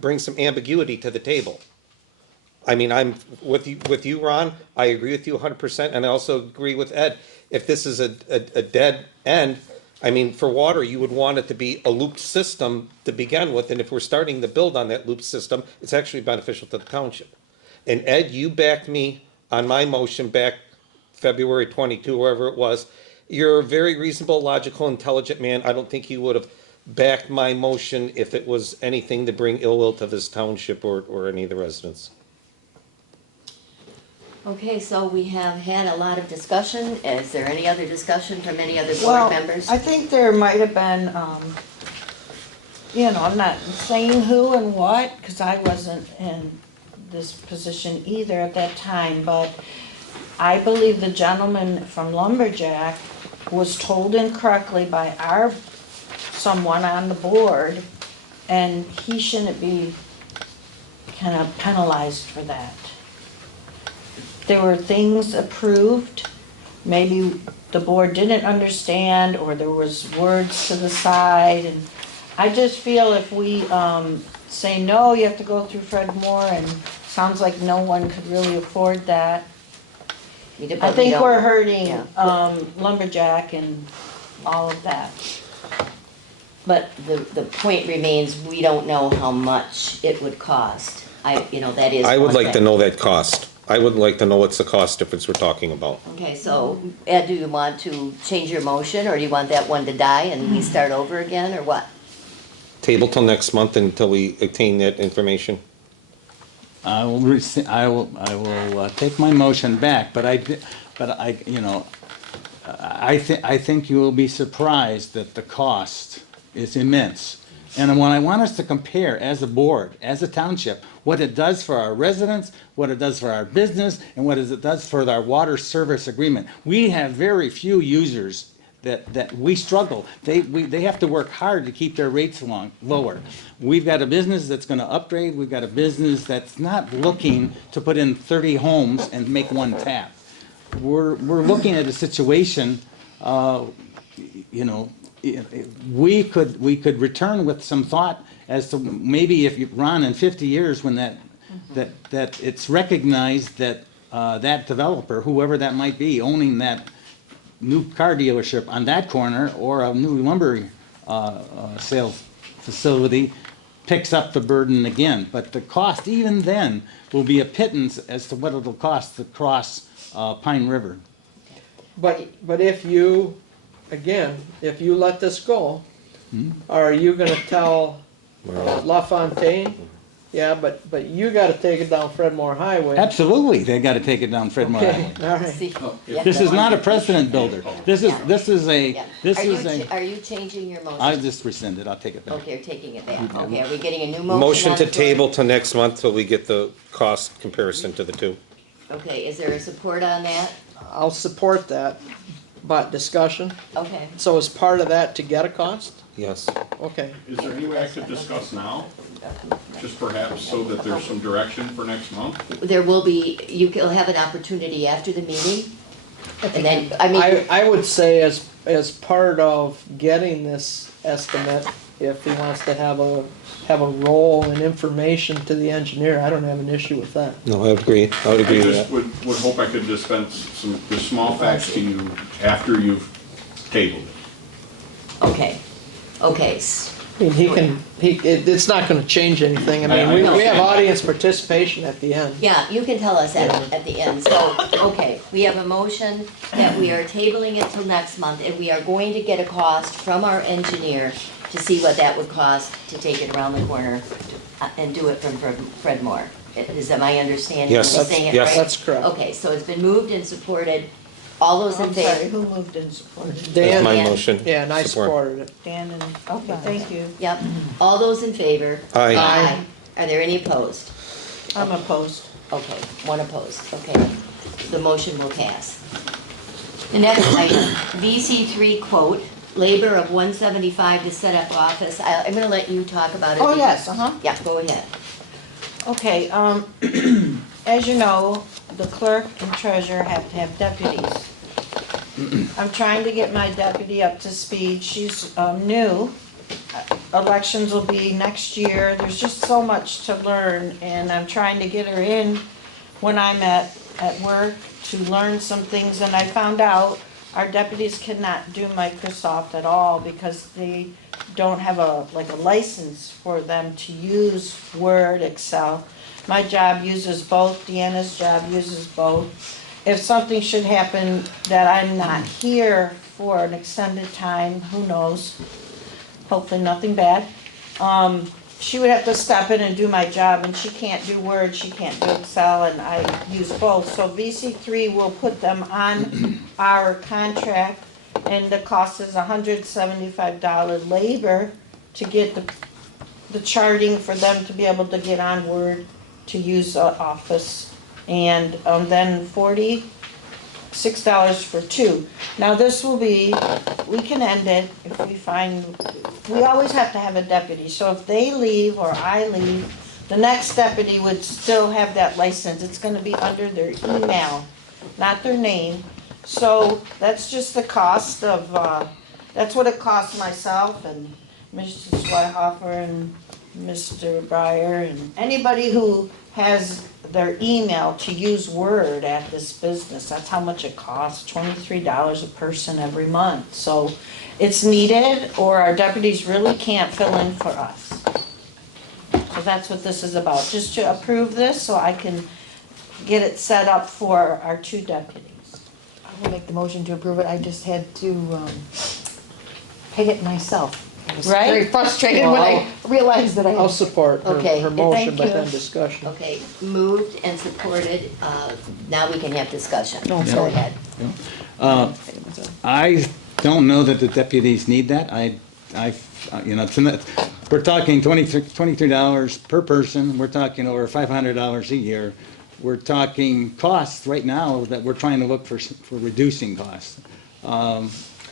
brings some ambiguity to the table. I mean, I'm with you, Ron, I agree with you 100%, and I also agree with Ed. If this is a dead end, I mean, for water, you would want it to be a looped system to begin with, and if we're starting to build on that looped system, it's actually beneficial to the township. And Ed, you backed me on my motion back February 22, wherever it was. You're a very reasonable, logical, intelligent man. I don't think you would have backed my motion if it was anything to bring ill will to this township or any of the residents. Okay, so we have had a lot of discussion. Is there any other discussion from any other Well, board members? I think there might have been, you know, I'm not saying who and what, because I wasn't in this position either at that time, but I believe the gentleman from Lumberjack was told incorrectly by someone on the board, and he shouldn't be kind of penalized for that. There were things approved, maybe the board didn't understand, or there was words to the side, and I just feel if we say, no, you have to go through Fred Moore, and sounds like no one could really afford that. I think we're hurting Yeah. Lumberjack and all of that. But the point remains, we don't know how much it would cost. That is I would one like to thing. know that cost. I would like to know what's the cost difference we're talking about. Okay, so Ed, do you want to change your motion, or do you want that one to die and we start over again, or what? Table till next month until we obtain that information. I will take my motion back, but I think you will be surprised that the cost is immense. And when I want us to compare as a board, as a township, what it does for our residents, what it does for our business, and what it does for our water service agreement. We have very few users that we struggle. They have to work hard to keep their rates lower. We've got a business that's gonna upgrade, we've got a business that's not looking to put in 30 homes and make one tap. We're looking at a situation, we could return with some thought as to maybe if Ron, in 50 years, when that it's recognized that that developer, whoever that might be, owning that new car dealership on that corner or a new lumber sales facility, picks up the burden again. But the cost, even then, will be a pittance as to what it'll cost to cross Pine River. But if you, again, if you let this go, are you gonna tell LaFontaine? Yeah, but you gotta take it down Fredmore Highway. Absolutely, they gotta take it down Fredmore Okay, Highway. all right. See, yeah. This is not a precedent builder. This is Yeah. a, Are you changing your motion? I'll just rescind it, I'll take it back. Okay, you're taking it back. Okay, are we getting a new motion? Motion on to the floor? table till next month till we get the cost comparison to the two. Okay, is there a support on that? I'll support that, but discussion, Okay. so is part of that to get a cost? Yes. Okay. Is there any way I could discuss now? Just perhaps so that there's some direction for next month? There will be, you'll have an opportunity after the meeting And then, I mean, I would say as part of getting this estimate, if he wants to have a role in information to the engineer, I don't have an issue with that. No, I would agree I with just that. would hope I could dispense some, the small facts to you after you've tabled it. okay, okay. I mean, it's not gonna change anything. I mean, I we understand. have audience participation at the end. Yeah, you can tell us at the end. So, okay, we have a motion that we are tabling it till next month, and we are going to get a cost from our engineer to see what that would cost to take it around the corner and do it from Fred Moore. Is that my understanding? Yes, Am I saying it yes. right? That's correct. Okay, so it's been moved and supported. All those in I'm sorry, favor? who moved and supported? That's Dan, my Dan? motion. yeah, and I Support. supported it. Dan and, okay, thank you. Yep. All those in favor? Aye. Are there any opposed? I'm opposed. Okay, one opposed, okay. The motion will pass. The next item, VC3 quote, labor of $175 to set up office. I'm gonna let you talk about it. Oh, because- yes, uh-huh. Yeah, go ahead. Okay, as you know, the clerk and treasurer have to have deputies. I'm trying to get my deputy up to speed. She's new. Elections will be next year. There's just so much to learn, and I'm trying to get her in when I'm at work to learn some things. And I found out our deputies cannot do Microsoft at all because they don't have a license for them to use Word, Excel. My job uses both, Deanna's job uses both. If something should happen that I'm not here for an extended time, who knows? Hopefully nothing bad. She would have to step in and do my job, and she can't do Word, she can't do Excel, and I use both. So VC3 will put them on our contract, and the cost is $175 labor to get the charting for them to be able to get on Word, to use Office, and then $46 for two. Now this will be, we can end it if we find, we always have to have a deputy, so if they leave or I leave, the next deputy would still have that license. It's gonna be under their email, not their name. So that's just the cost of, that's what it costs myself and Mr. Swihoffer and Mr. Breyer and anybody who has their email to use Word at this business. That's how much it costs, $23 a person every month. So it's needed, or our deputies really can't fill in for us. So that's what this is about, just to approve this so I can get it set up for our two deputies. I will make the motion to approve it. I just had to pay it myself. I was Right? very frustrated when I realized that I I'll had. support Okay, her motion, thank but you. then discussion. Okay, moved and supported. Now we can have discussion. No, Go sorry. ahead. I don't know that the deputies need that. Tonight, we're talking $23 per person, we're talking over $500 a year. We're talking costs right now that we're trying to look for reducing costs.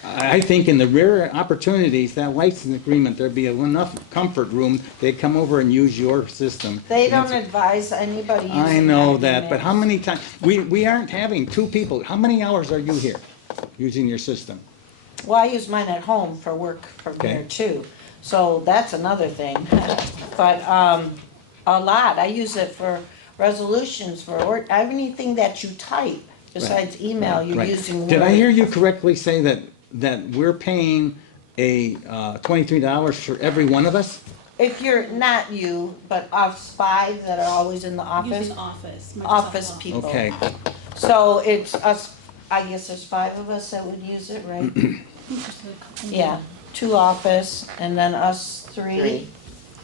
I think in the rare opportunities, that license agreement, there'd be enough comfort room, they'd come over and use your system. They don't advise anybody using I know that that, but how many times, we aren't having two people, how many hours are you here using your system? Well, I use mine at home for work from Okay. here too, so that's another thing. But, a lot, I use it for resolutions, for anything that you type besides email, you're Right. using Word. Did I hear you correctly say that we're paying a $23 for every one of us? If you're, not you, but us five that are always in the office, Using Office. Microsoft office Office. people. Okay, So it's us, I guess there's five of us that would use it, right? Just a couple Yeah, two office and then us Three. three.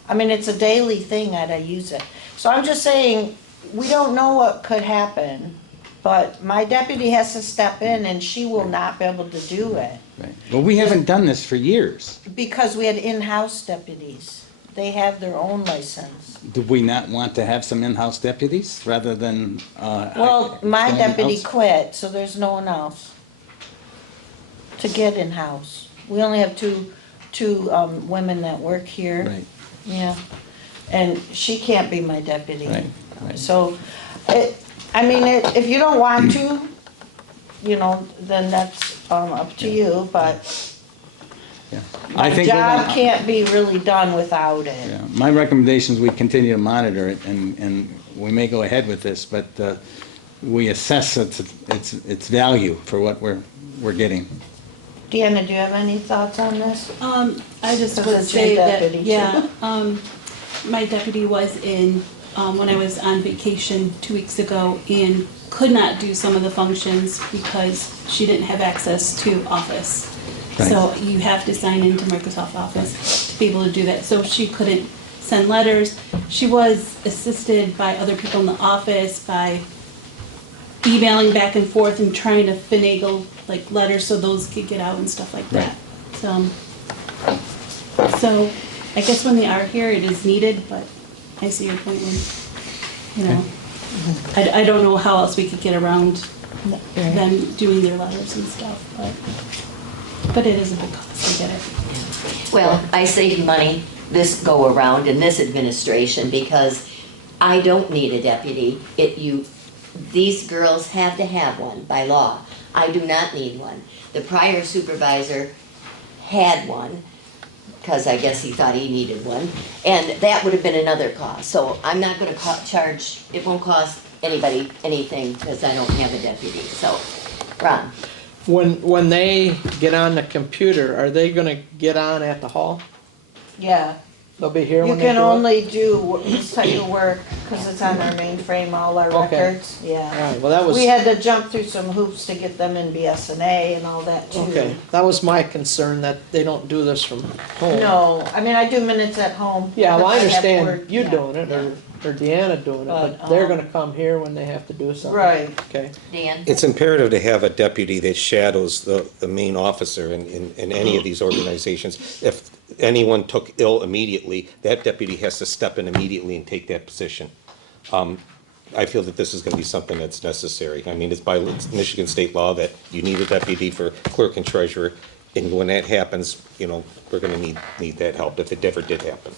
I mean, it's a daily thing that I use it. So I'm just saying, we don't know what could happen, but my deputy has to step in and she will not be able to do it. right. Well, we haven't done this for years. Because we had in-house deputies. They have their own license. Do we not want to have some in-house deputies rather than? Well, my going deputy outs- quit, so there's no one else to get in-house. We only have two women that work here. Right, Yeah, and she can't be my deputy. right, right. So, if you don't want to, you know, then that's, up to you, but Yeah. my I think job can't be really done without it. Yeah, my recommendation is we continue to monitor it, and we may go ahead with this, but we assess its value for what we're getting. Deanna, do you have any thoughts on this? I just Because would it's your say that, deputy, too. yeah, my deputy was in, when I was on vacation 2 weeks ago and could not do some of the functions because she didn't have access to Office. Right. So you have to sign into Microsoft Office to be able to do that. So she couldn't send letters. She was assisted by other people in the office by emailing back and forth and trying to finagle like letters so those could get out and stuff like that. So I guess when they are here, it is needed, but I see your point when, you know, I don't know how else we could get around them doing their letters and stuff, but it is a big cost, I get it. Well, I saved money this go around in this administration because I don't need a deputy. These girls have to have one by law. I do not need one. The prior supervisor had one, because I guess he thought he needed one, and that would have been another cost. So I'm not gonna charge, it won't cost anybody anything because I don't have a deputy, so, Ron. When they get on the computer, are they gonna get on at the hall? Yeah. They'll be here You when they do it? can only do this type of work, cause it's on our mainframe, all our Okay. records, yeah. Alright, well, that was, We had to jump through some hoops to get them in BSNA and all that too. okay, that was my concern, that they don't do this from home. No, I mean, I do minutes at home. Yeah, well, I because have understand work, you yeah. doing it, or Deanna doing it, but But, they're gonna come here when they have to do something. Right. Okay. Dan? It's imperative to have a deputy that shadows the main officer in any of these organizations. If anyone took ill immediately, that deputy has to step in immediately and take that position. I feel that this is gonna be something that's necessary. I mean, it's by Michigan state law that you need a deputy for clerk and treasurer, and when that happens, you know, we're gonna need that help if it ever did happen.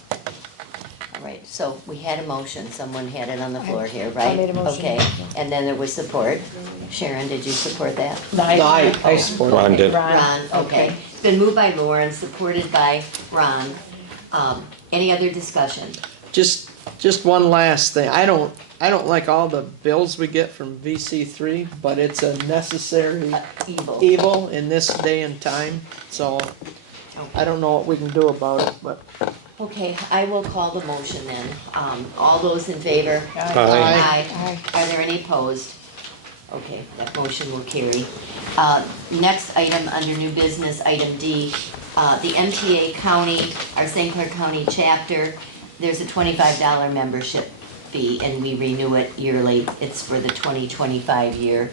All right, so we had a motion, someone had it on the floor here, right? made a motion. Okay, and then there was support. Sharon, did you support that? No, I support it. Ron did. Ron, okay. It's been moved by Lauren, supported by Ron. Any other discussion? Just one last thing, I don't like all the bills we get from VC3, but it's a necessary Evil. evil in this day and time, so I don't know what we can do about it, but. Okay, I will call the motion then. All those in favor? Aye. Are there any opposed? Okay, that motion will carry. Next item under new business, item D, the MTA County, our St. Clair County chapter, there's a $25 membership fee and we renew it yearly. It's for the 2025 year.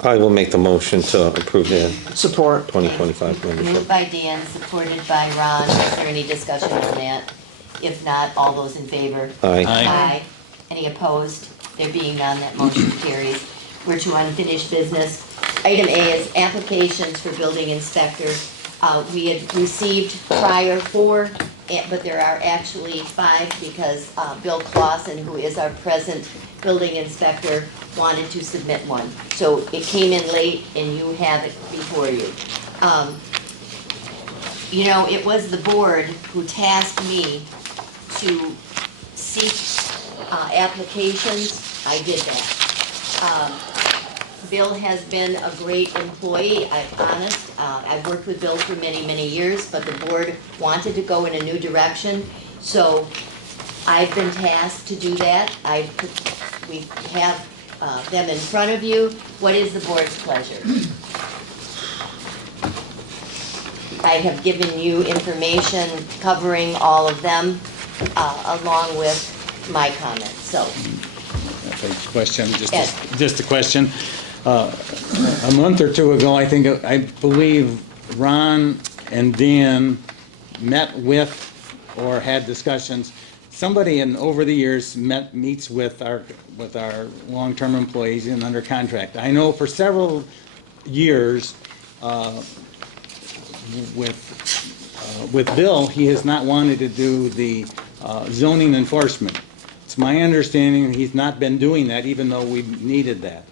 I will make the motion to approve the Support. 2025 membership. Moved by Dan, supported by Ron. Is there any discussion on that? If not, all those in favor? Aye. Aye. Any opposed? There being none, that motion carries. We're to unfinished business. Item A is applications for building inspector. We had received prior 4, but there are actually 5 because Bill Clausen, who is our present building inspector, wanted to submit one. So it came in late and you have it before you. You know, it was the board who tasked me to seek applications. I did that. Bill has been a great employee, I'm honest. I've worked with Bill for many, many years, but the board wanted to go in a new direction. So I've been tasked to do that. We have them in front of you. What is the board's pleasure? I have given you information covering all of them, along with my comments, so. That's a question, Ed. just a question. A month or two ago, I believe Ron and Dan met with or had discussions. Somebody over the years meets with our long-term employees and under contract. I know for several years, with Bill, he has not wanted to do the zoning enforcement. It's my understanding he's not been doing that, even though we needed that.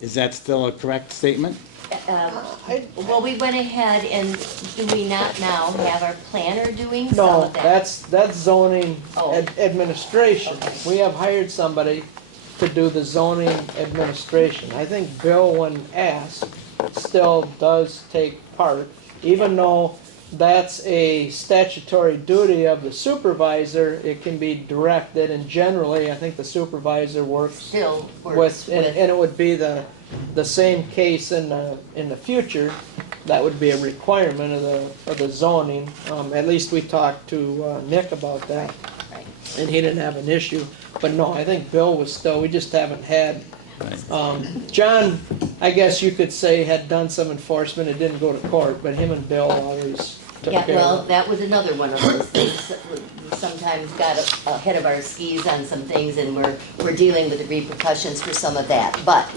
Is that still a correct statement? Well, we went ahead and do we not now have our planner doing some No, of that? that's zoning Oh. administration. Okay. We have hired somebody to do the zoning administration. I think Bill, when asked, still does take part, even though that's a statutory duty of the supervisor, it can be directed, and generally, I think the supervisor works Still works with, with. and it would be the same case in the future. That would be a requirement of the zoning. At least we talked to Nick about that, Right. and he didn't have an issue. But no, I think Bill was still, we just haven't had, John, I guess you could say, had done some enforcement, it didn't go to court, but him and Bill always took Yeah, care well, of it. that was another one of those things, that we sometimes got ahead of our skis on some things, and we're dealing with the repercussions for some of that. But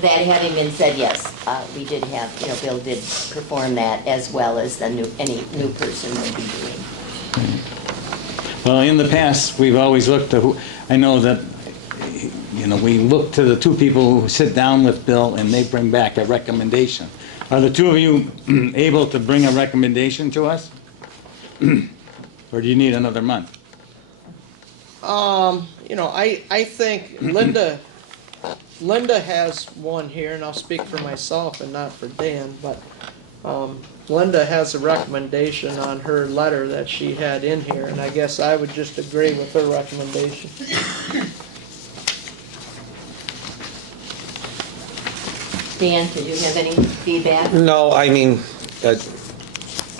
that having been said, yes, we did have, Bill did perform that as well as any new person would be doing. Well, in the past, we've always looked to, I know that, we look to the two people who sit down with Bill and they bring back a recommendation. Are the two of you able to bring a recommendation to us? Or do you need another month? I think Linda has one here, and I'll speak for myself and not for Dan, but Linda has a recommendation on her letter that she had in here, and I guess I would just agree with her recommendation. Dan, did you have any feedback? No, I mean,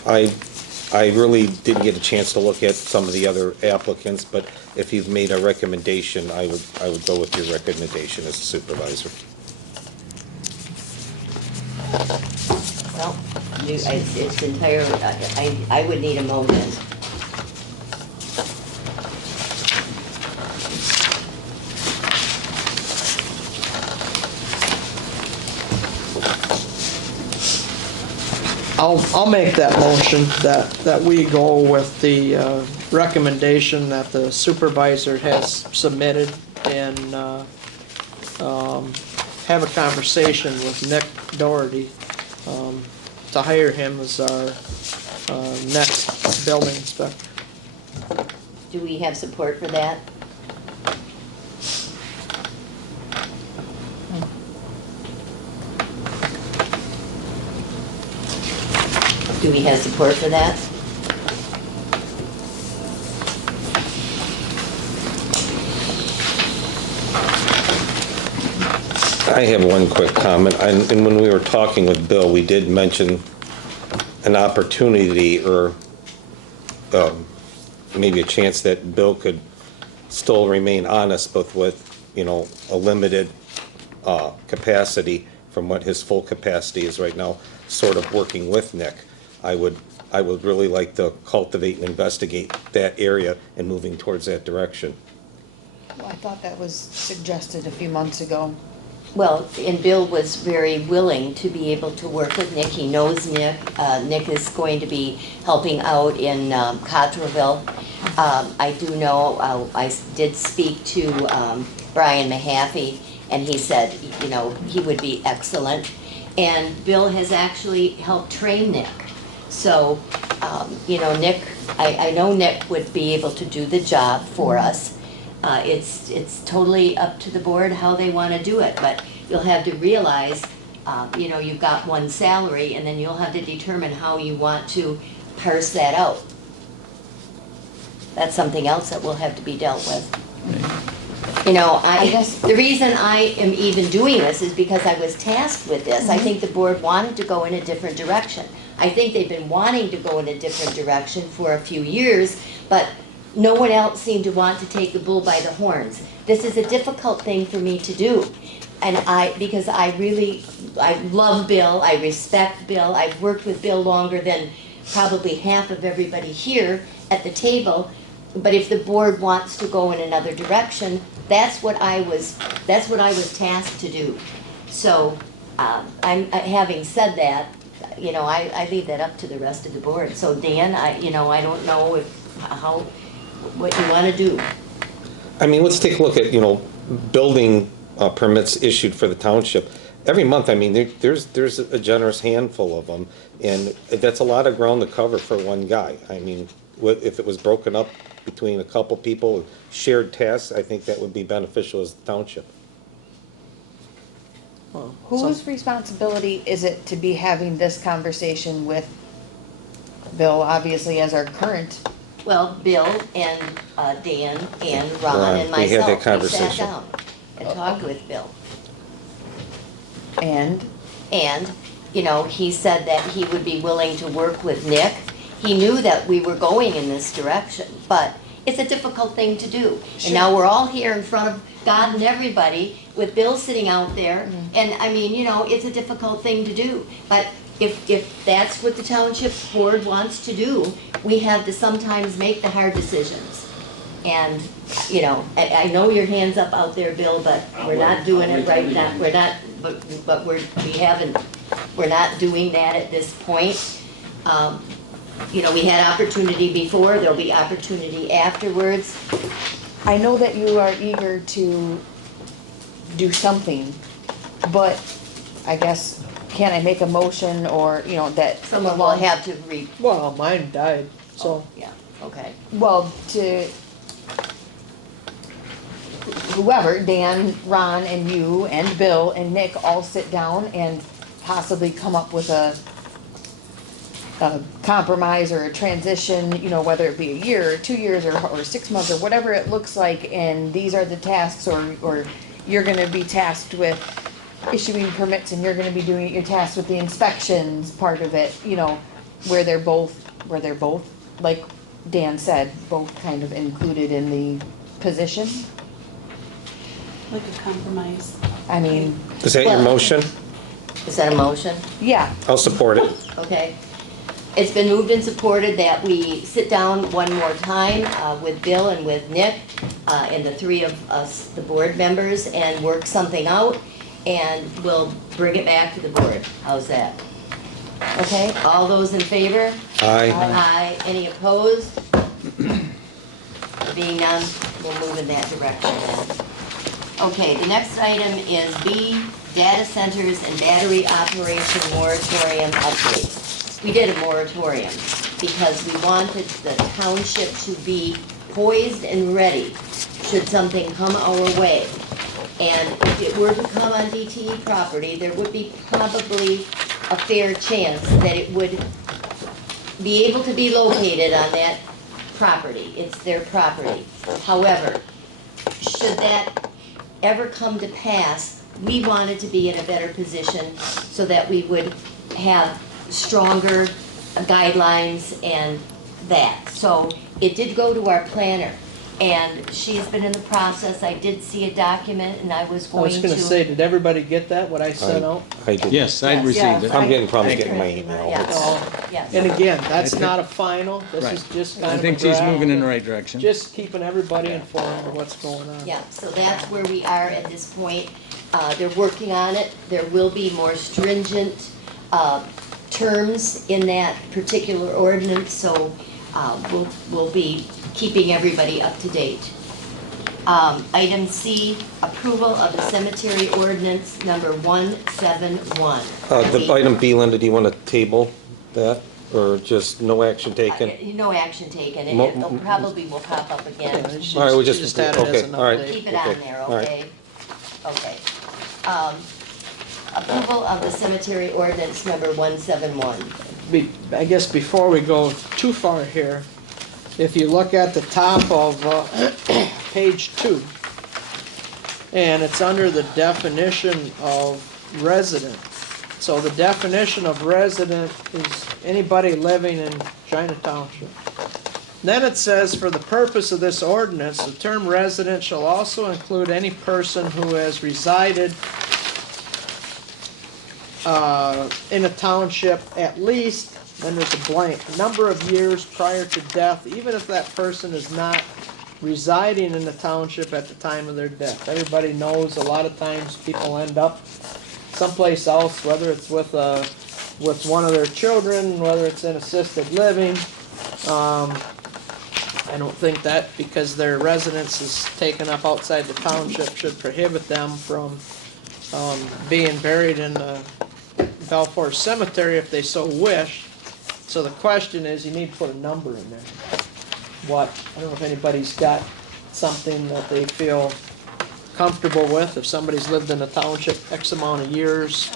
I really didn't get a chance to look at some of the other applicants, but if you've made a recommendation, I would go with your recommendation as a supervisor. Well, it's entirely, I would need a motion. I'll make that motion that we go with the recommendation that the supervisor has submitted and have a conversation with Nick Doherty to hire him as our next building inspector. Do we have support for that? Do we have support for that? I have one quick comment, and when we were talking with Bill, we did mention an opportunity or maybe a chance that Bill could still remain honest, but with, a limited capacity from what his full capacity is right now, sort of working with Nick. I would really like to cultivate and investigate that area and moving towards that direction. Well, I thought that was suggested a few months ago. Well, and Bill was very willing to be able to work with Nick. He knows Nick. Nick is going to be helping out in Cottrellville. I do know, I did speak to Brian Mahaffey, and he said, he would be excellent. And Bill has actually helped train Nick. So, Nick, I know Nick would be able to do the job for us. It's totally up to the board how they want to do it, but you'll have to realize, you've got one salary, and then you'll have to determine how you want to parse that out. That's something else that will have to be dealt with. I guess the reason I am even doing this is because I was tasked with this. I think the board wanted to go in a different direction. I think they've been wanting to go in a different direction for a few years, but no one else seemed to want to take the bull by the horns. This is a difficult thing for me to do. And because I love Bill, I respect Bill, I've worked with Bill longer than probably half of everybody here at the table. But if the board wants to go in another direction, that's what I was tasked to do. So, having said that, I leave that up to the rest of the board. So Dan, I don't know what you want to do. I mean, let's take a look at, building permits issued for the township. every month, I mean, there's a generous handful of them, and that's a lot of ground to cover for one guy. I mean, if it was broken up between a couple people, shared tasks, I think that would be beneficial as the township. Well, Whose responsibility is it to be having this conversation with Bill, obviously as our current? Well, Bill and Dan and Ron and Ron, we had that myself, we sat conversation. down and talked with Bill. And And, you know, he said that he would be willing to work with Nick. He knew that we were going in this direction, but it's a difficult thing to do. And now we're all here in front of God and everybody with Bill sitting out there. And I mean, you know, it's a difficult thing to do. But if that's what the township board wants to do, we have to sometimes make the hard decisions. And, you know, I know your hand's up out there, Bill, but we're not doing it right now. We're not, but we're not doing that at this point. You know, we had opportunity before, there'll be opportunity afterwards. I know that you are eager to do something, but I guess, can I make a motion or, you know, that? Someone will have to Well, mine died, so. yeah, okay. Well, to whoever, Dan, Ron, and you, and Bill, and Nick all sit down and possibly come up with a compromise or a transition, you know, whether it be a year or 2 years or 6 months or whatever it looks like, and these are the tasks, or you're gonna be tasked with issuing permits and you're gonna be doing, you're tasked with the inspections part of it, you know, where they're both, like Dan said, both kind of included in the position. Like a compromise. I mean, Is that your Well- motion? Is that a motion? yeah, I'll support it. Okay. It's been moved and supported that we sit down one more time with Bill and with Nick and the three of us, the board members, and work something out, and we'll bring it back to the board. How's that? Okay, all those in favor? Aye. Aye. Any opposed? Being none, we'll move in that direction then. Okay, the next item is B, data centers and battery operation moratorium update. We did a moratorium because we wanted the township to be poised and ready should something come our way. And if it were to come on DTE property, there would be probably a fair chance that it would be able to be located on that property. It's their property. However, should that ever come to pass, we wanted to be in a better position so that we would have stronger guidelines and that. So it did go to our planner, and she's been in the process. I did see a document, and I was I going was to. gonna say, did everybody get that, what I sent out? I did. Yes, I Yes. received it. I'm getting problems Thank getting my email. Yes, Oh. yes. And again, that's I think- not a final, this Right. is just kind I of a think she's draft. moving in the right direction. Just keeping everybody informed of what's going on. Yeah, so that's where we are at this point. They're working on it. There will be more stringent terms in that particular ordinance, so we'll be keeping everybody up to date. Item C, approval of the cemetery ordinance number 171. The item B, Linda, do you want to table that, or just no action taken? No action taken, and Mo- it probably will pop up Yeah, again. she All right, we just had it as okay, an all right. update. Keep it on Okay, there, all right. okay? Okay. Approval of the cemetery ordinance number 171. I guess before we go too far here, if you look at the top of page 2, and it's under the definition of resident. So the definition of resident is anybody living in China Township. Then it says, for the purpose of this ordinance, the term resident shall also include any person who has resided in a township at least, then there's a blank, a number of years prior to death, even if that person is not residing in the township at the time of their death. Everybody knows a lot of times people end up someplace else, whether it's with one of their children, whether it's in assisted living. I don't think that because their residence is taken up outside the township should prohibit them from being buried in the Belfort Cemetery if they so wish. So the question is, you need to put a number in there. What, I don't know if anybody's got something that they feel comfortable with, if somebody's lived in a township X amount of years.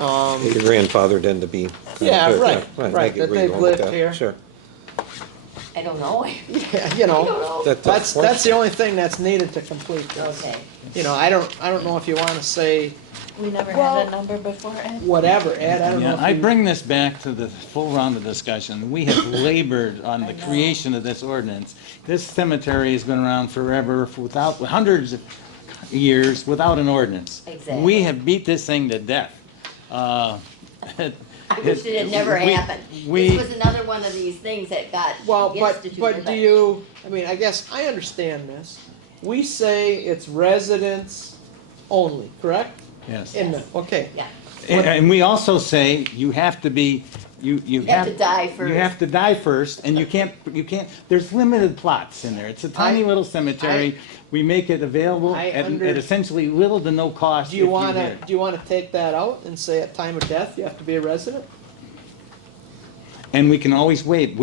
Your grandfather tend to be. Yeah, good, right, I right, get that where you're they've going with lived that. here. Sure. I don't know. Yeah, you know, that's the question. only thing that's needed to complete this. Okay. You know, I don't know if you wanna say We never Well- had a number before, Ed? whatever, Ed, I don't know Yeah, if I you. bring this back to the full round of discussion. We have labored on the creation of this ordinance. This cemetery has been around forever, without, hundreds of years, without an ordinance. Exactly. We have beat this thing to death. I wish it had never happened. we- This was another one of these things that got Well, instituted. but do you, I mean, I guess I understand this. We say it's residents only, correct? Yes. In the, okay. Yeah. And we also say you have to be, you have to die first. You have to die first, and you can't, there's limited plots in there. It's a tiny little cemetery. We make it available I at under- essentially little to no cost Do if you you wanna, did. do you wanna take that out and say at time of death, you have to be a resident? And we can always waive,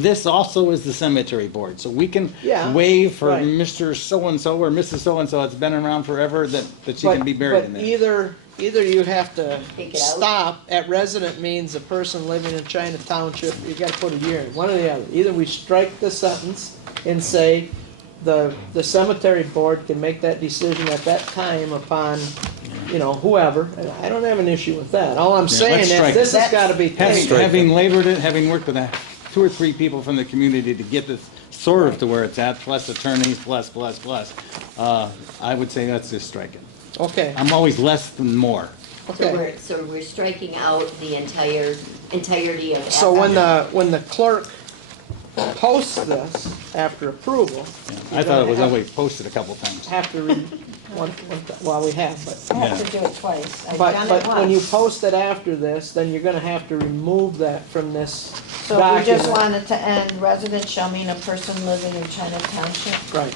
this also is the cemetery board, so we can Yeah, waive for right. Mr. So-and-so or Mrs. So-and-so, it's been around forever, that she can be buried in But there. either you have to Take it out. stop, at resident means a person living in China Township, you gotta put a year in, one or the other. Either we strike the sentence and say, the cemetery board can make that decision at that time upon, you know, whoever, and I don't have an issue with that. All I'm saying let's is, strike this it. has gotta be taken. Having labored it, having worked with two or three people from the community to get this sort of to where it's at, plus attorneys, plus, I would say let's just strike it. Okay, I'm always less than more. okay. So we're striking out the entirety of. So when the clerk posts this after approval, I thought it was always posted a couple times. have to read well, we have, but. I have to do it twice. I've But, done it but when you once. post it after this, then you're gonna have to remove that from this So we just document. want it to end, resident shall mean a person living in China Township, Right,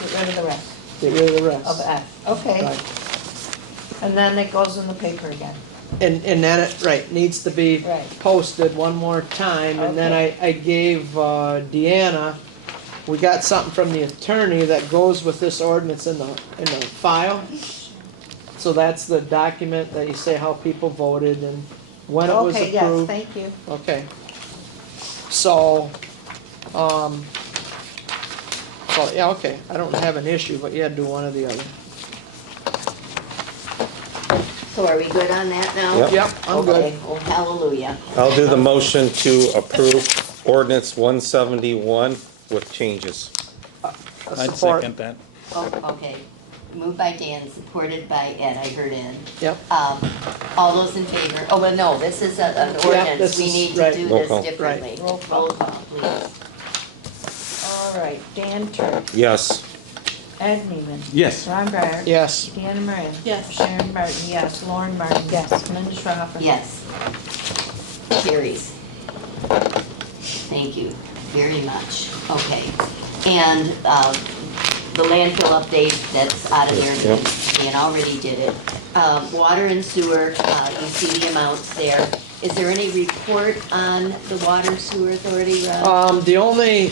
get rid of the rest get rid of the of rest. F. Okay, Right. and then it goes in the paper again. And then it, right, needs to be Right. posted one more time, and then I gave, Deanna, we got something from the attorney that goes with this ordinance in the file. So that's the document that you say how people voted and when it was Okay, yes, approved. thank you. Okay. So, yeah, okay, I don't have an issue, but you had to do one or the other. So are we good on that now? Yep. Yep, I'm good. Okay, oh hallelujah. I'll do the motion to approve ordinance 171 with changes. I'd Support. second that. Oh, okay. Moved by Dan, supported by Ed, I heard Ed. Yep. All those in favor, oh, well, no, this is an this ordinance, we is- need to right. do Roll this call. differently. Roll call. Roll call, please. All right, Dan Turk, Yes. Ed Neiman. Yes. Ron Breyer. Yes. Deanna Moran. Yes. Sharon Martin, yes. Lauren Martin. Yes. Linda Schroeder. Yes. Carries. Thank you very much. Okay. And the landfill update, that's out of there. Yep. Dan already did it. Water and sewer, you see the amounts there. Is there any report on the water sewer authority, Rob? The only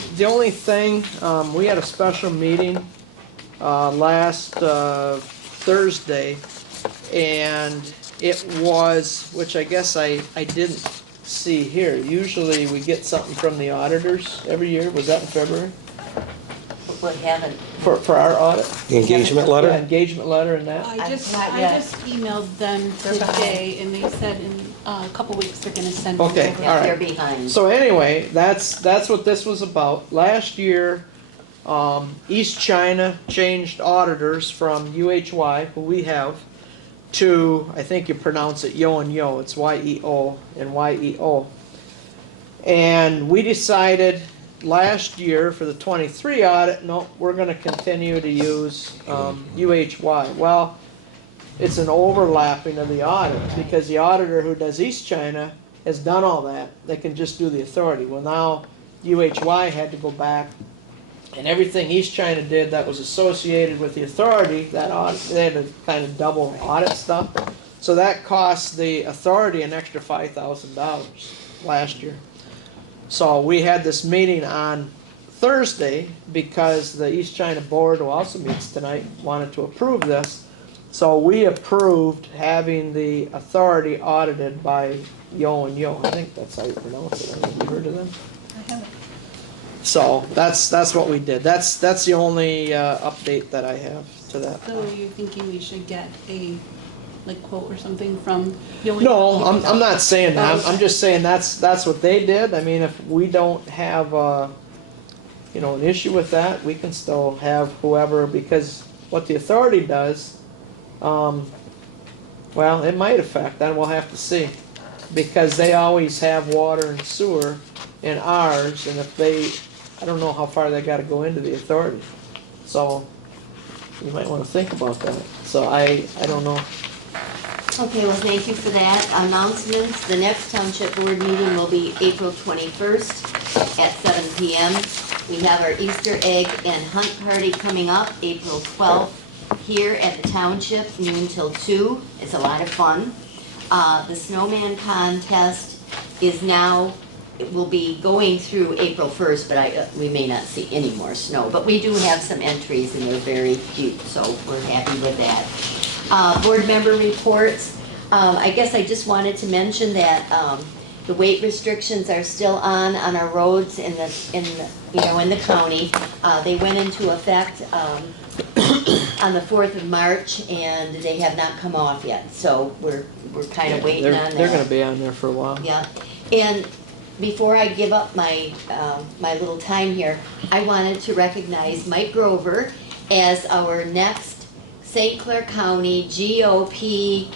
thing, we had a special meeting, last, Thursday, and it was, which I guess I didn't see here. Usually we get something from the auditors every year. Was that in February? What haven't? For our audit? The engagement Yeah, letter? engagement letter and that. I just Not yet. emailed them today, and they said in a couple weeks they're gonna send it over. Okay. Yeah, All they're right. behind. So anyway, that's what this was about. Last year, East China changed auditors from UHY, who we have, to, I think you pronounce it Yo and Yo, it's YEO and YEO. And we decided last year for the 23 audit, no, we're gonna continue to use, UHY. Well, it's an overlapping of the audit, because the auditor who does East China has done all that. They can just do the authority. Well, now UHY had to go back And everything East China did that was associated with the authority, that audit, they had to kind of double audit stuff. So that cost the authority an extra $5,000 last year. So we had this meeting on Thursday because the East China Board, who also meets tonight, wanted to approve this. So we approved having the authority audited by Yo and Yo. I think that's how you pronounce it. Have you heard of them? I haven't. So that's what we did. That's the only update that I have to that. So are you thinking we should get a, like, quote or something from Yo? No, I'm not saying that. I'm just saying that's what they did. I mean, if we don't have you know, an issue with that, we can still have whoever, because what the authority does, well, it might affect, then we'll have to see. Because they always have water and sewer in ours, and if they, I don't know how far they gotta go into the authority. So, you might wanna think about that. So I don't know. Okay, well, thank you for that. Announcements, the next township board meeting will be April 21st at 7 p.m. We have our Easter egg and hunt party coming up, April 12th, here at the township, noon till 2. It's a lot of fun. The snowman contest is now, it will be going through April 1st, but we may not see any more snow. But we do have some entries and they're very cute, so we're happy with that. Board member reports. I guess I just wanted to mention that the weight restrictions are still on our roads in the county. They went into effect on the 4th of March, and they have not come off yet. So we're kind of waiting on that. They're gonna be on there for a while. Yeah, and before I give up my little time here, I wanted to recognize Mike Grover as our next St. Clair County GOP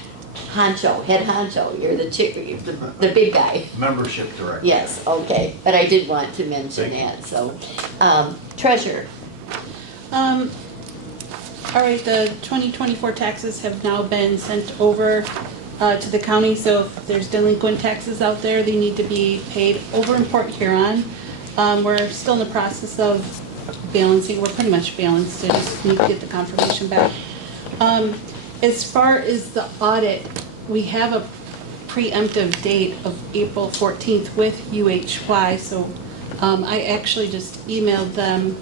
honcho, head honcho. You're the big guy. Membership director. Yes, okay, but I did want to mention that, so. Treasurer. All right, the 2024 taxes have now been sent over to the county, so if there's delinquent taxes out there, they need to be paid over in Port Huron. We're still in the process of balancing, we're pretty much balanced, I just need to get the confirmation back. As far as the audit, we have a preemptive date of April 14th with UHY, so I actually just emailed them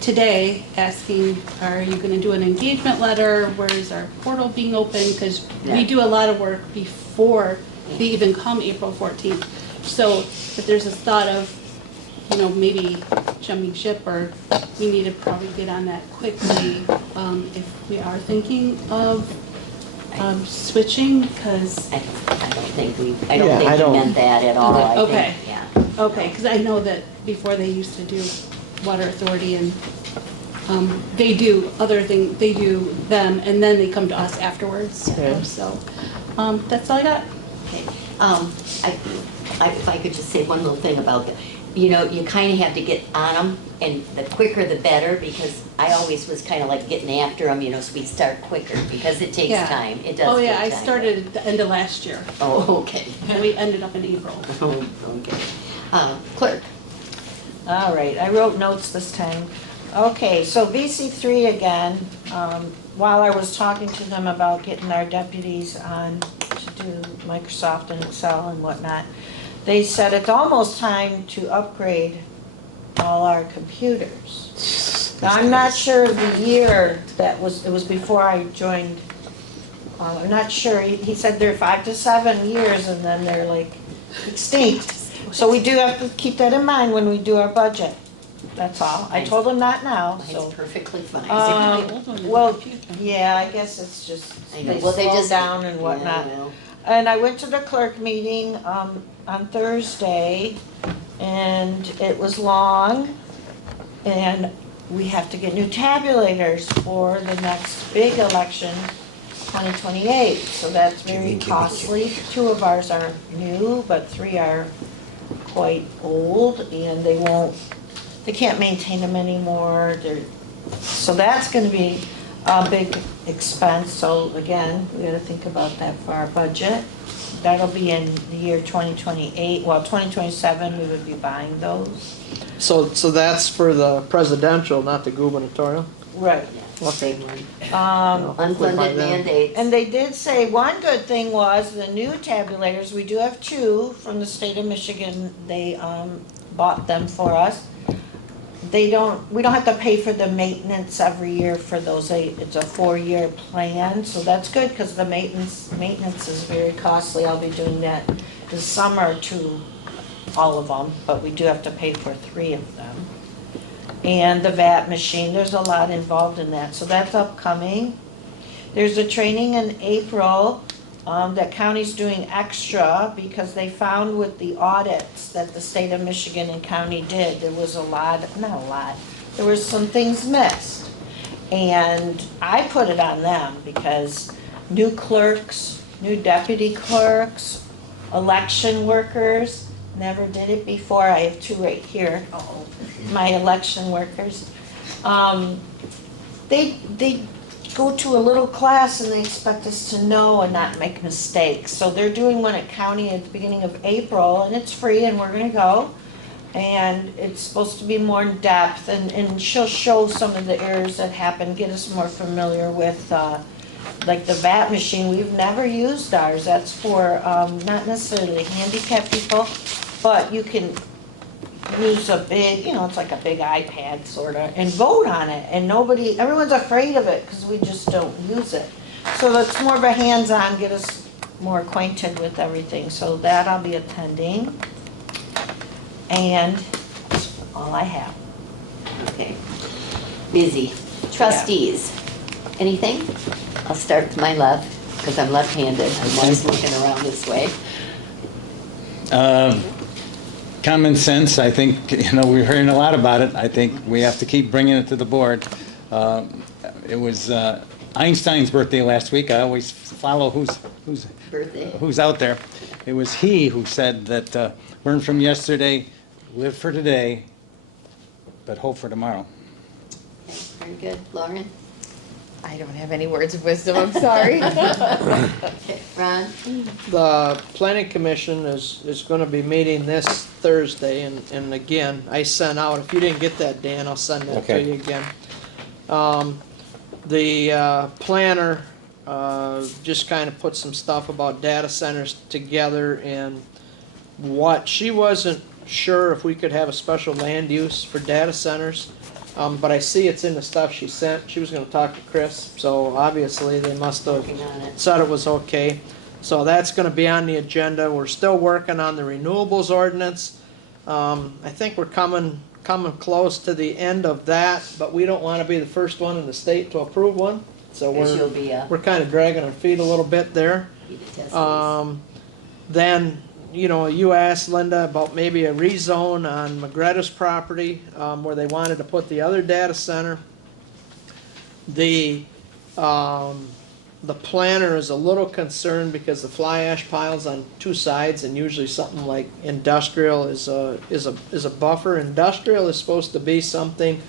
today asking, are you gonna do an engagement letter? Where is our portal being open? Because we do a lot of work before they even come April 14th. So if there's a thought of, you know, maybe jumping ship, or we need to probably get on that quickly if we are thinking of switching, because. I don't think you meant that at all. I Okay. think, yeah. Okay, because I know that before they used to do Water Authority, and they do other things, they do them, and then they come to us afterwards. Yeah. So that's all I got. Okay, if I could just say one little thing about that. You know, you kind of have to get on them, and the quicker the better, because I always was kind of like getting after them, you know, so we start quicker, because it takes Yeah. time. It does Oh, take yeah, I time. started at the end of last year, Oh, okay. and we ended up in April. Okay. Clerk. All right, I wrote notes this time. Okay, so VC3 again, while I was talking to them about getting our deputies on to do Microsoft and Excel and whatnot, they said it's almost time to upgrade all our computers. Now, I'm not sure the year it was before I joined, I'm not sure, he said they're 5 to 7 years and then they're like extinct. So we do have to keep that in mind when we do our budget, that's all. I told him that now, so. Mine's perfectly fine. Well, yeah, I guess it's just, I know. they Well, they slow just- down and whatnot. Yeah, well. And I went to the clerk meeting on Thursday, and it was long, and we have to get new tabulators for the next big election, 2028, so that's very costly. 2 of ours are new, but 3 are quite old, and they can't maintain them anymore. So that's gonna be a big expense, so again, we gotta think about that for our budget. That'll be in the year 2028, well, 2027, we would be buying those. So that's for the presidential, not the gubernatorial? Right. Okay. Unfunded mandates. And they did say, one good thing was the new tabulators, we do have two from the state of Michigan, they, bought them for us. We don't have to pay for the maintenance every year for those, it's a 4-year plan, so that's good, because the maintenance is very costly, I'll be doing that this summer to all of them, but we do have to pay for 3 of them. And the VAT machine, there's a lot involved in that, so that's upcoming. There's a training in April that county's doing extra because they found with the audits that the state of Michigan and county did, there was there was some things missed. And I put it on them because new clerks, new deputy clerks, election workers, never did it before. I have 2 right here. My election workers. They go to a little class and they expect us to know and not make mistakes. So they're doing one at county at the beginning of April, and it's free, and we're gonna go. And it's supposed to be more in depth, and she'll show some of the errors that happen, get us more familiar with, like the VAT machine. We've never used ours. That's for, not necessarily handicapped people, but you can use a big, it's like a big iPad sorta, and vote on it, and everyone's afraid of it, cause we just don't use it. So that's more of a hands-on, get us more acquainted with everything, so that I'll be attending. And that's all I have. Okay. Busy. Trustees, anything? I'll start with my left, because I'm left-handed. I'm always looking around this way. Common sense, I think, we're hearing a lot about it. I think we have to keep bringing it to the board. It was Einstein's birthday last week. I always follow Birthday. who's out there. It was he who said that learn from yesterday, live for today, but hope for tomorrow. Very good. Lauren? I don't have any words of wisdom, I'm sorry. Okay. Ron? The planning commission is gonna be meeting this Thursday, and again, I sent out, if you didn't get that, Dan, I'll send that to Okay. you again. The planner just kind of put some stuff about data centers together, and what, she wasn't sure if we could have a special land use for data centers. But I see it's in the stuff she sent. She was gonna talk to Chris, so obviously they must have Working on it. said it was okay. So that's gonna be on the agenda. We're still working on the renewables ordinance. I think we're coming close to the end of that, but we don't wanna be the first one in the state to approve one. So Because you'll be we're kinda dragging our feet a little bit there. Then, you asked Linda about maybe a rezone on McGretta's property, where they wanted to put the other data center. The planner is a little concerned because the fly ash piles on 2 sides, and usually something like industrial is a buffer. Industrial is supposed to be something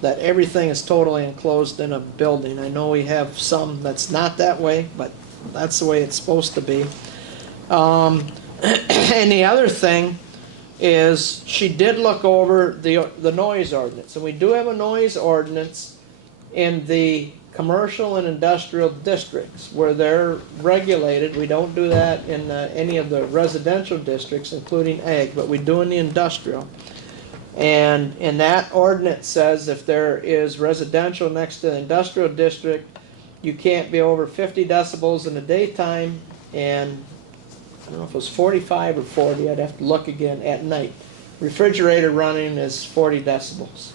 that everything is totally enclosed in a building. I know we have some that's not that way, but that's the way it's supposed to be. And the other thing is, she did look over the noise ordinance, and we do have a noise ordinance in the commercial and industrial districts where they're regulated. We don't do that in any of the residential districts, including ag, but we do in the industrial. And in that ordinance says if there is residential next to the industrial district, you can't be over 50 decibels in the daytime, and I don't know if it was 45 or 40, I'd have to look again, at night. Refrigerator running is 40 decibels.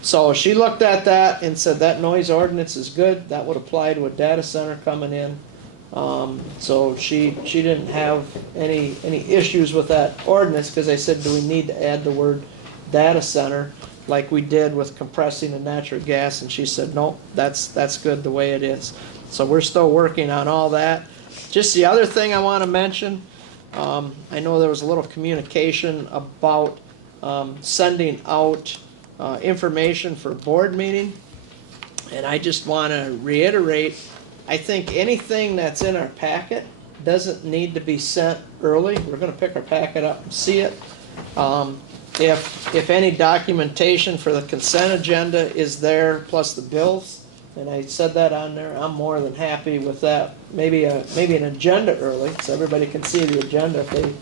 So she looked at that and said that noise ordinance is good, that would apply to a data center coming in. So she didn't have any issues with that ordinance, because I said, do we need to add the word data center like we did with compressing the natural gas? And she said, no, that's good the way it is. So we're still working on all that. Just the other thing I want to mention, I know there was a little communication about sending out information for board meeting, and I just want to reiterate, I think anything that's in our packet doesn't need to be sent early. We're going to pick our packet up and see it. if any documentation for the consent agenda is there, plus the bills, and I said that on there, I'm more than happy with that. Maybe an agenda early, so everybody can see the agenda if they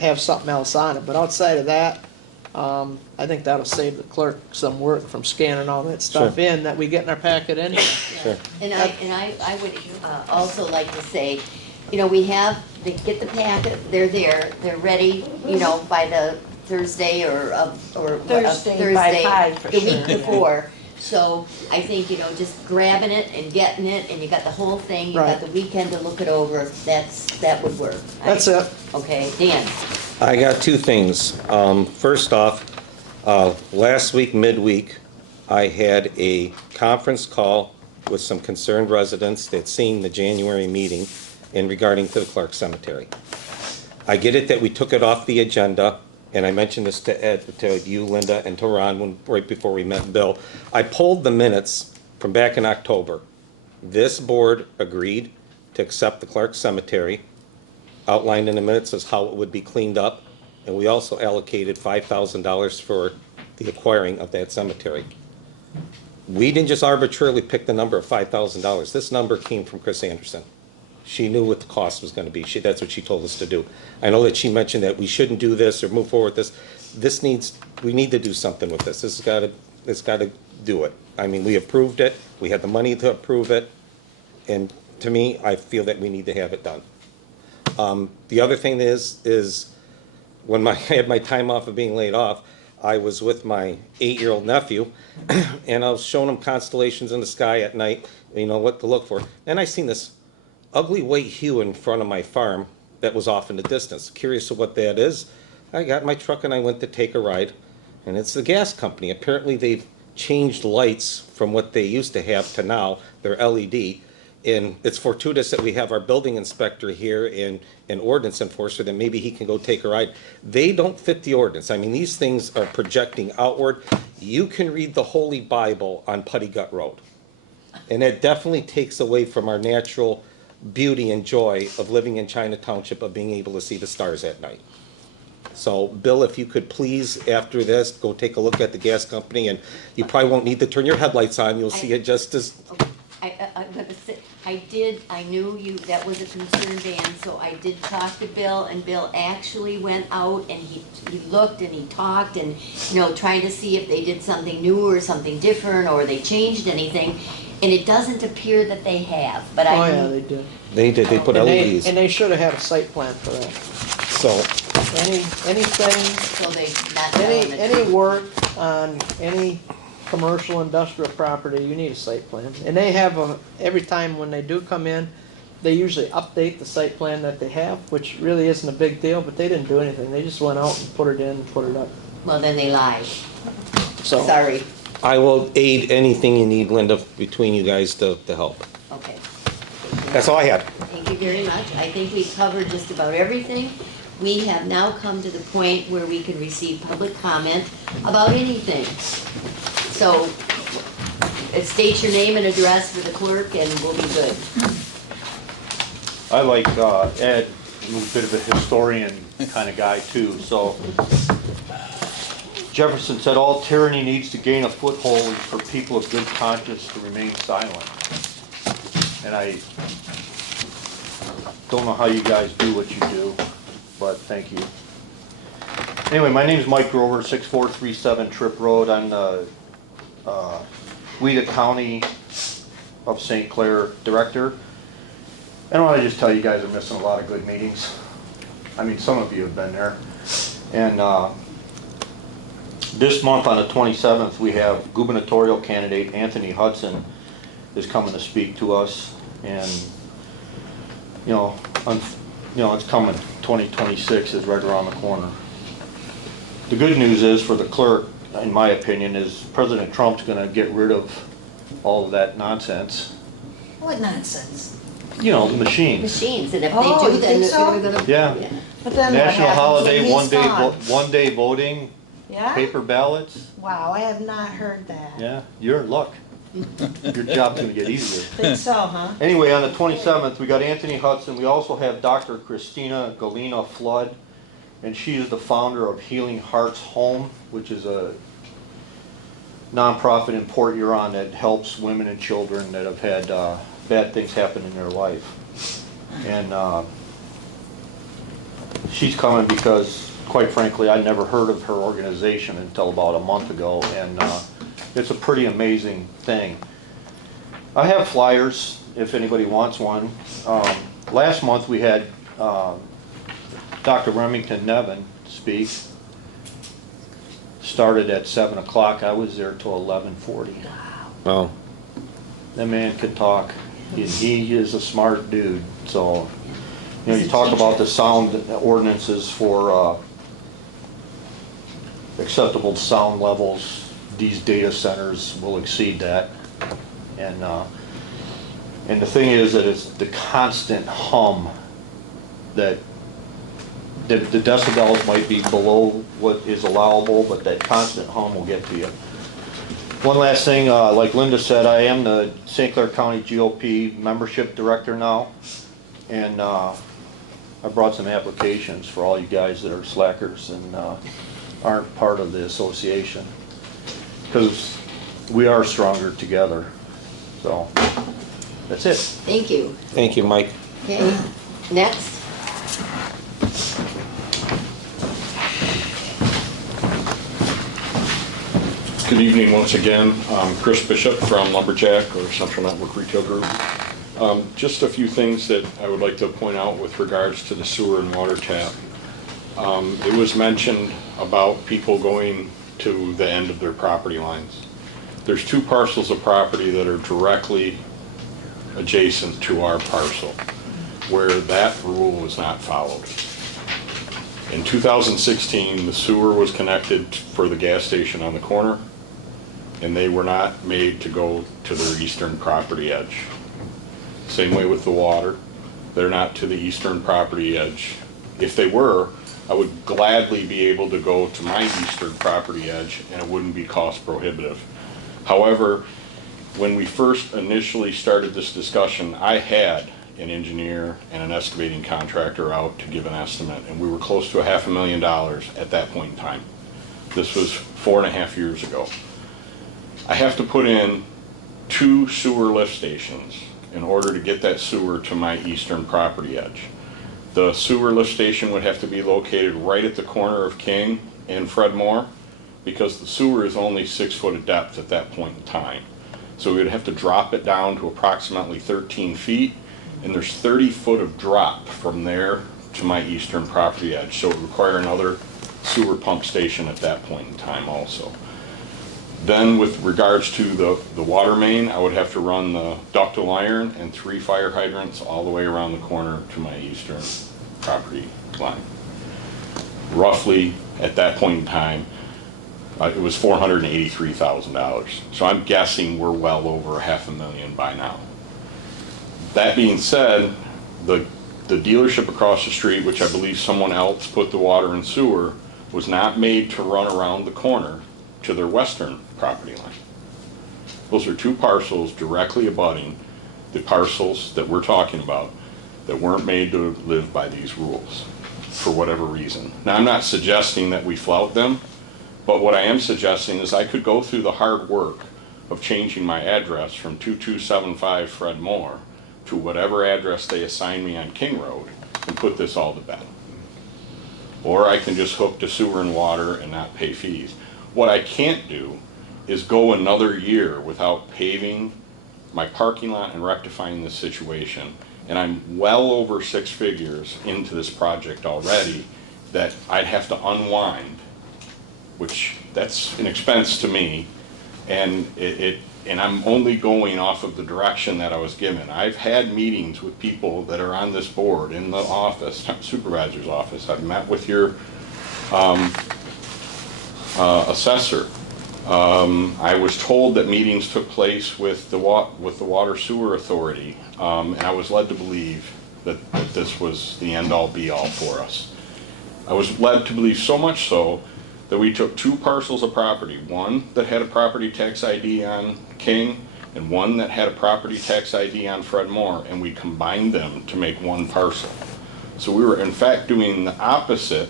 have something else on it. But outside of that, I think that'll save the clerk some work from scanning all that stuff in that we get in our packet anyway. Yeah. And I would also like to say, you know, we have, they get the packet, they're there, they're ready, you know, by the Thursday or Thursday by 5 for the sure, week yeah. before. So I think, you know, just grabbing it and getting it, and you got the whole thing, you got Right. the weekend to look it over, that would work. That's it. Okay, Dan? I got two things. First off, last week, midweek, I had a conference call with some concerned residents that seen the January meeting in regarding to the Clark Cemetery. I get it that we took it off the agenda, and I mentioned this to Ed, to you, Linda, and to Ron, right before we met Bill. I pulled the minutes from back in October. This board agreed to accept the Clark Cemetery, outlined in the minutes as how it would be cleaned up, and we also allocated $5,000 for the acquiring of that cemetery. We didn't just arbitrarily pick the number of $5,000. This number came from Chris Anderson. She knew what the cost was gonna be. That's what she told us to do. I know that she mentioned that we shouldn't do this or move forward with this. We need to do something with this. It's gotta do it. I mean, we approved it, we had the money to approve it, and to me, I feel that we need to have it done. The other thing is when I had my time off of being laid off, I was with my 8-year-old nephew, and I was showing him constellations in the sky at night, you know, what to look for. And I seen this ugly white hue in front of my farm that was off in the distance. Curious of what that is, I got in my truck and I went to take a ride, and it's the gas company. Apparently they've changed lights from what they used to have to now, they're LED. And it's fortuitous that we have our building inspector here and an ordinance enforcer, that maybe he can go take a ride. They don't fit the ordinance. I mean, these things are projecting outward. You can read the Holy Bible on Putty Gut Road. And it definitely takes away from our natural beauty and joy of living in China Township, of being able to see the stars at night. So, Bill, if you could please, after this, go take a look at the gas company, and you probably won't need to turn your headlights on, you'll see it just as, I'm gonna say, I knew that was a concern, Dan, so I did talk to Bill, and Bill actually went out and he looked and he talked and, you know, trying to see if they did something new or something different, or they changed anything, and it doesn't appear that they have, but Oh, I. yeah, they did. they put And LEDs. they should have had a site plan for that. So, Anything, So they not telling the any truth. work on any commercial industrial property, you need a site plan. And they have every time when they do come in, they usually update the site plan that they have, which really isn't a big deal, but they didn't do anything. They just went out and put it in and put it up. Well, then they lied, So, sorry, I will aid anything you need, Linda, between you guys to help. okay. That's all I had. Thank you very much. I think we've covered just about everything. We have now come to the point where we can receive public comment about anything. So, state your name and address for the clerk and we'll be good. I like Ed, a little bit of a historian kind of guy too, so. Jefferson said, "All tyranny needs to gain a foothold for people of good conscience to remain silent." And I don't know how you guys do what you do, but thank you. Anyway, my name is Mike Grover, 6437 Tripp Road. I'm the Weeda County of St. Clair Director. And I want to just tell you guys are missing a lot of good meetings. I mean, some of you have been there. And this month on the 27th, we have gubernatorial candidate Anthony Hudson is coming to speak to us. And, you know, it's coming. 2026 is right around the corner. The good news is for the clerk, in my opinion, is President Trump's going to get rid of all of that nonsense. What nonsense? You know, the machines. Machines, and if Oh, they do, you then think so? they're gonna. Yeah. But then what National happens holiday, when he's gone? one day voting, Yeah? paper ballots. Wow, I have not heard that. Yeah, you're in luck. Your job's gonna get easier. Think so, huh? Anyway, on the 27th, we got Anthony Hudson. We also have Dr. Christina Galena Flood. and she is the founder of Healing Hearts Home, which is a nonprofit in Port Huron that helps women and children that have had bad things happen in their life. And she's coming because, quite frankly, I never heard of her organization until about a month ago, and it's a pretty amazing thing. I have flyers if anybody wants one. Last month we had Dr. Remington Nevin speak. Started at 7 o'clock. I was there till 11:40. Well, That man can talk. He is a smart dude. So, you know, you talk about the sound ordinances for acceptable sound levels. These data centers will exceed that. And the thing is that it's the constant hum that the decibels might be below what is allowable, but that constant hum will get to you. One last thing, like Linda said, I am the St. Clair County GOP membership director now, and I brought some applications for all you guys that are slackers and aren't part of the association, because we are stronger together. So that's it. Thank you. thank you, Mike. Okay, next. Good evening once again. I'm Chris Bishop from Lumberjack, or Central Network Retail Group. Just a few things that I would like to point out with regards to the sewer and water tap. It was mentioned about people going to the end of their property lines. There's two parcels of property that are directly adjacent to our parcel where that rule was not followed. In 2016, the sewer was connected for the gas station on the corner, and they were not made to go to their eastern property edge. Same way with the water. They're not to the eastern property edge. If they were, I would gladly be able to go to my eastern property edge and it wouldn't be cost prohibitive. However, when we first initially started this discussion, I had an engineer and an excavating contractor out to give an estimate, and we were close to $500,000 at that point in time. This was 4.5 years ago. I have to put in 2 sewer lift stations in order to get that sewer to my eastern property edge. The sewer lift station would have to be located right at the corner of King and Fred Moore, because the sewer is only 6 foot of depth at that point in time. So we would have to drop it down to approximately 13 feet, and there's 30 foot of drop from there to my eastern property edge. So it would require another sewer pump station at that point in time also. Then with regards to the water main, I would have to run the ductile iron and 3 fire hydrants all the way around the corner to my eastern property line. Roughly at that point in time, it was $483,000. So I'm guessing we're well over $500,000 by now. That being said, the dealership across the street, which I believe someone else put the water and sewer, was not made to run around the corner to their western property line. Those are 2 parcels directly abutting the parcels that we're talking about that weren't made to live by these rules for whatever reason. Now, I'm not suggesting that we flout them, but what I am suggesting is I could go through the hard work of changing my address from 2275 Fred Moore to whatever address they assign me on King Road and put this all to bed. Or I can just hook to sewer and water and not pay fees. What I can't do is go another year without paving my parking lot and rectifying this situation. And I'm well over 6 figures into this project already that I'd have to unwind, which that's an expense to me. And and I'm only going off of the direction that I was given. I've had meetings with people that are on this board in the office, supervisor's office. I've met with your assessor. I was told that meetings took place with the Water Sewer Authority, and I was led to believe that this was the end-all be-all for us. I was led to believe so much so that we took 2 parcels of property, one that had a property tax ID on King and one that had a property tax ID on Fred Moore, and we combined them to make 1 parcel. So we were in fact doing the opposite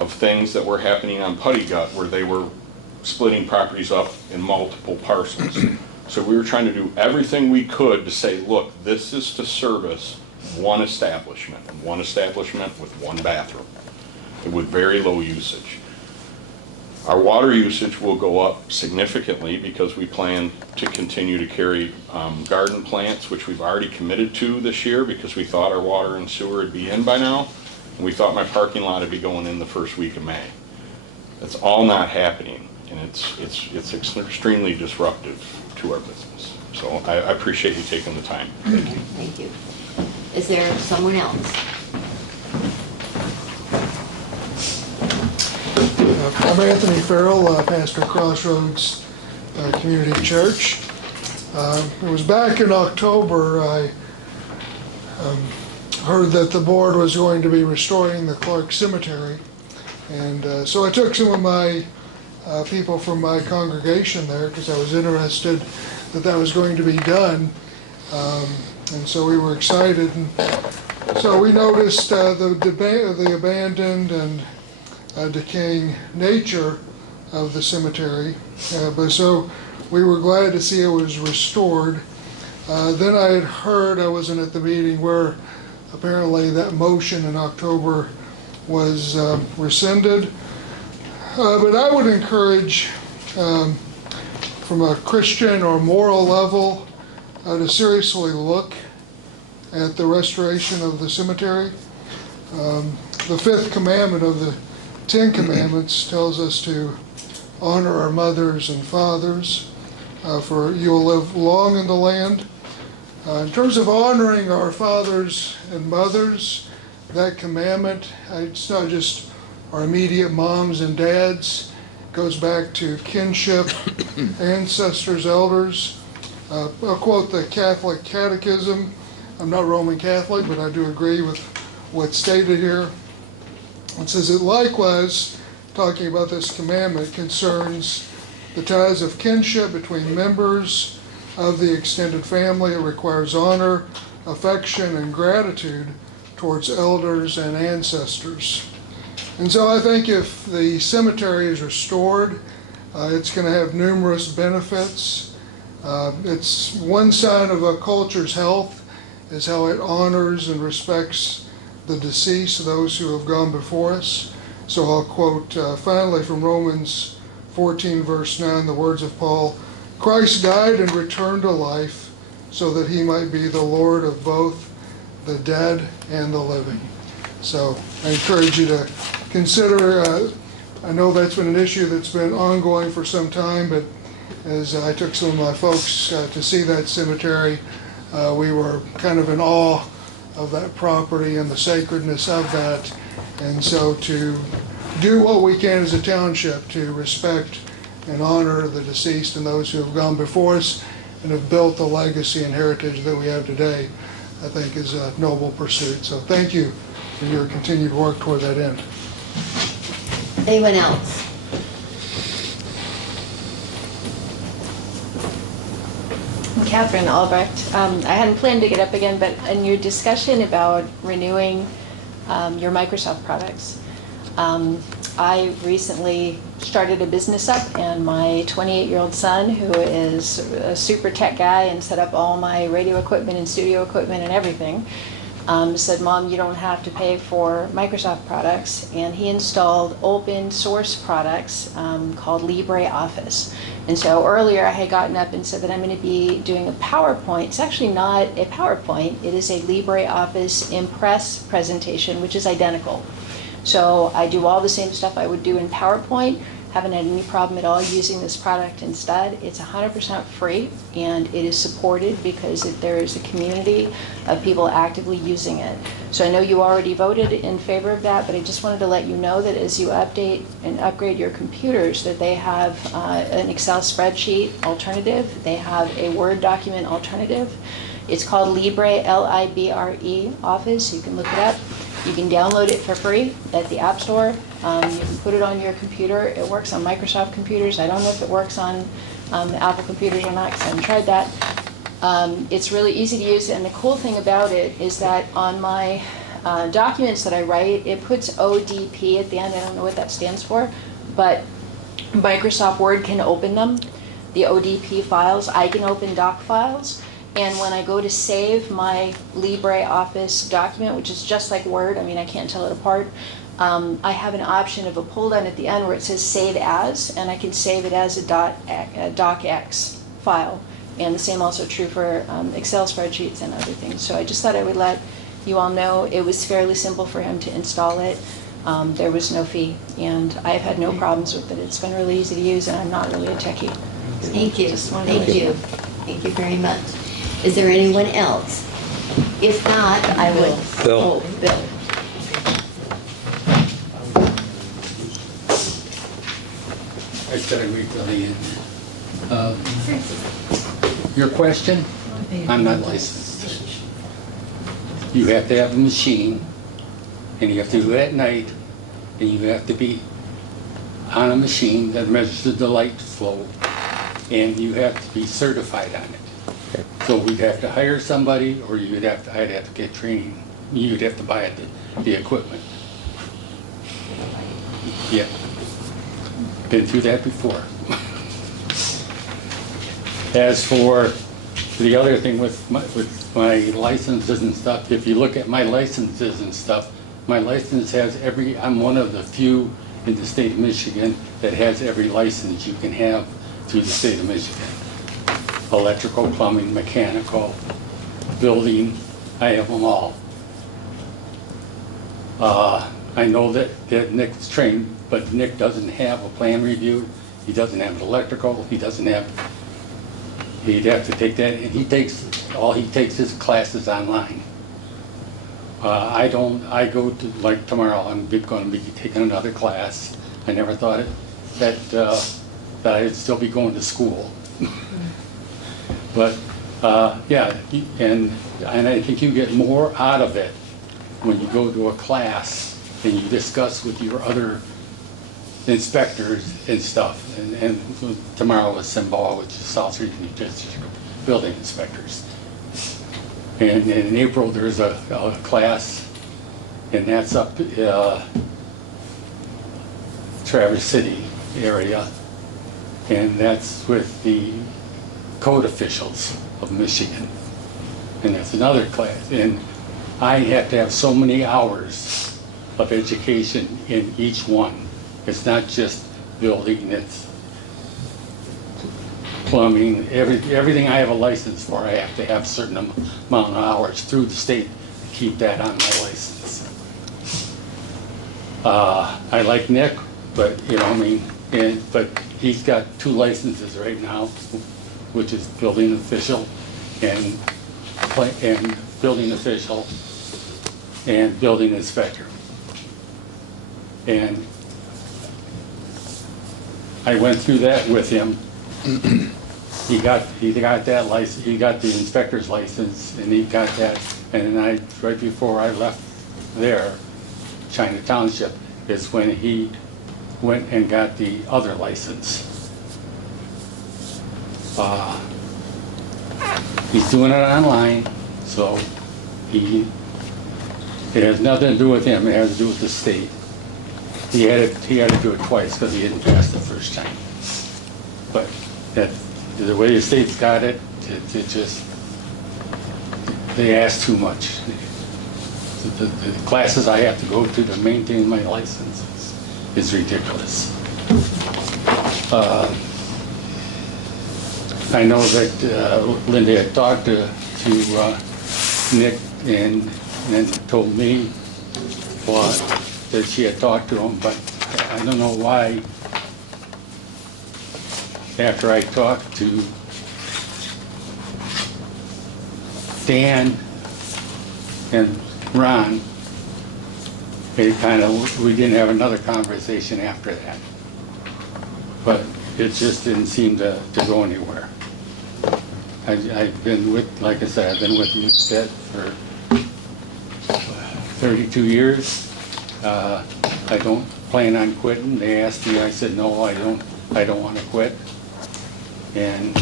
of things that were happening on Putty Gut where they were splitting properties up in multiple parcels. So we were trying to do everything we could to say, look, this is to service one establishment, and one establishment with one bathroom, and with very low usage. Our water usage will go up significantly because we plan to continue to carry garden plants, which we've already committed to this year because we thought our water and sewer would be in by now. And we thought my parking lot would be going in the first week of May. That's all not happening, and it's extremely disruptive to our business. So I appreciate you taking the time. Thank you. Thank you. Is there someone else? I'm Anthony Farrell, pastor of Crossroads Community Church. It was back in October, I heard that the board was going to be restoring the Clark Cemetery. And so I took some of my people from my congregation there because I was interested that that was going to be done. And so we were excited. And so we noticed the abandoned and decaying nature of the cemetery. But so we were glad to see it was restored. Then I had heard, I wasn't at the meeting, where apparently that motion in October was rescinded. But I would encourage, from a Christian or moral level, to seriously look at the restoration of the cemetery. The fifth commandment of the 10 Commandments tells us to honor our mothers and fathers, for you will live long in the land. In terms of honoring our fathers and mothers, that commandment, it's not just our immediate moms and dads, it goes back to kinship, ancestors, elders. I'll quote the Catholic Catechism. I'm not Roman Catholic, but I do agree with what's stated here. It says it likewise, talking about this commandment, concerns the ties of kinship between members of the extended family. It requires honor, affection, and gratitude towards elders and ancestors. And so I think if the cemetery is restored, it's going to have numerous benefits. It's one sign of a culture's health is how it honors and respects the deceased, those who have gone before us. So I'll quote finally from Romans 14 verse 9, the words of Paul, Christ died and returned to life so that he might be the Lord of both the dead and the living. So I encourage you to consider, I know that's been an issue that's been ongoing for some time, but as I took some of my folks to see that cemetery, we were kind of in awe of that property and the sacredness of that. And so to do what we can as a township to respect and honor the deceased and those who have gone before us and have built the legacy and heritage that we have today, I think is a noble pursuit. So thank you for your continued work toward that end. Anyone else? Catherine Albrecht. I hadn't planned to get up again, but in your discussion about renewing your Microsoft products, I recently started a business up, and my 28-year-old son, who is a super tech guy and set up all my radio equipment and studio equipment and everything, said, Mom, you don't have to pay for Microsoft products. And he installed open source products called LibreOffice. And so earlier I had gotten up and said that I'm going to be doing a PowerPoint. It's actually not a PowerPoint. It is a LibreOffice Impress presentation, which is identical. So I do all the same stuff I would do in PowerPoint. Haven't had any problem at all using this product instead. It's 100% free, and it is supported because there is a community of people actively using it. So I know you already voted in favor of that, but I just wanted to let you know that as you update and upgrade your computers, that they have an Excel spreadsheet alternative. They have a Word document alternative. It's called Libre, Libre Office. You can look it up. You can download it for free at the App Store. You can put it on your computer. It works on Microsoft computers. I don't know if it works on Apple computers or not because I haven't tried that. It's really easy to use, and the cool thing about it is that on my documents that I write, it puts ODP at the end. I don't know what that stands for, but Microsoft Word can open them, the ODP files. I can open doc files. And when I go to save my LibreOffice document, which is just like Word, I mean, I can't tell it apart, I have an option of a pull down at the end where it says Save As, and I can save it as a docx file. And the same also true for Excel spreadsheets and other things. So I just thought I would let you all know it was fairly simple for him to install it. There was no fee, and I've had no problems with it. It's been really easy to use, and I'm not really a techie. Thank you, Just wanted to thank let you. Thank you very much. Is there anyone else? If not, I would. Bill. Oh, Bill. I said I wait till the end. Your question? I'm not licensed. You have to have a machine, and you have to do it at night, and you have to be on a machine that measures the light flow, and you have to be certified on it. So we'd have to hire somebody, or I'd have to get training. You'd have to buy the equipment. Yeah. Been through that before. As for the other thing with my licenses and stuff, if you look at my licenses and stuff, my license has I'm one of the few in the state of Michigan that has every license you can have through the state of Michigan. Electrical, plumbing, mechanical, building, I have them all. I know that Nick's trained, but Nick doesn't have a plan review. He doesn't have electrical. He'd have to take that, and all he takes his classes online. I go to, like tomorrow, I'm going to be taking another class. I never thought that I'd still be going to school. But, yeah, and I think you get more out of it when you go to a class and you discuss with your other inspectors and stuff. And tomorrow is SIMBA, which is South Region District Building Inspectors. And in April, there's a class, and that's up Traverse City area, and that's with the code officials of Michigan. And that's another class. And I have to have so many hours of education in each one. It's not just building, it's plumbing, everything I have a license for, I have to have a certain amount of hours through the state to keep that on my license. I like Nick, but but he's got 2 licenses right now, which is building official and building official and building inspector. And I went through that with him. He got that license, he got the inspector's license, and he got that, and then right before I left there, China Township, is when he went and got the other license. He's doing it online, so it has nothing to do with him, it has to do with the state. He had to do it twice because he didn't pass the first time. But the way the state's got it just, they ask too much. The classes I have to go to maintain my license is ridiculous. I know that Linda had talked to Nick and told me that she had talked to him, but I don't know why. After I talked to Dan and Ron, we didn't have another conversation after that. But it just didn't seem to go anywhere. I've been with, like I said, I've been with USPED for 32 years. I don't plan on quitting. They asked me, I said, no, I don't want to quit. And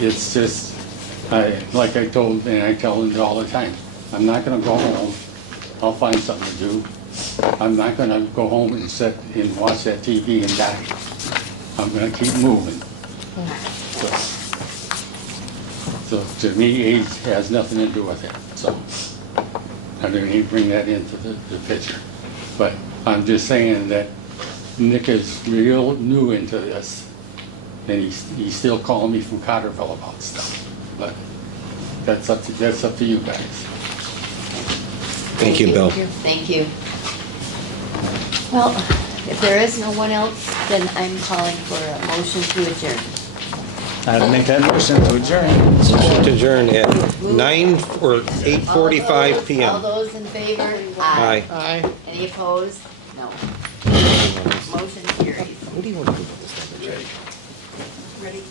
it's just, like I told, and I tell them all the time, I'm not going to go home I'll find something to do. I'm not gonna go home and sit and watch that TV and die. I'm gonna keep moving. So to me, age has nothing to do with it, so I didn't even bring that into the picture. But I'm just saying that Nick is real new into this, and he's still calling me from Cotterville about stuff. But that's up to you guys. Thank you, Bill. Thank you. Well, if there is no one else, then I'm calling for a motion to adjourn. I'd make that motion to adjourn. Motion to adjourn at 8:45 All PM. those in favor? Aye. Aye. Any opposed? No. Motion carries. What do you want to do about this number, Jay? Ready?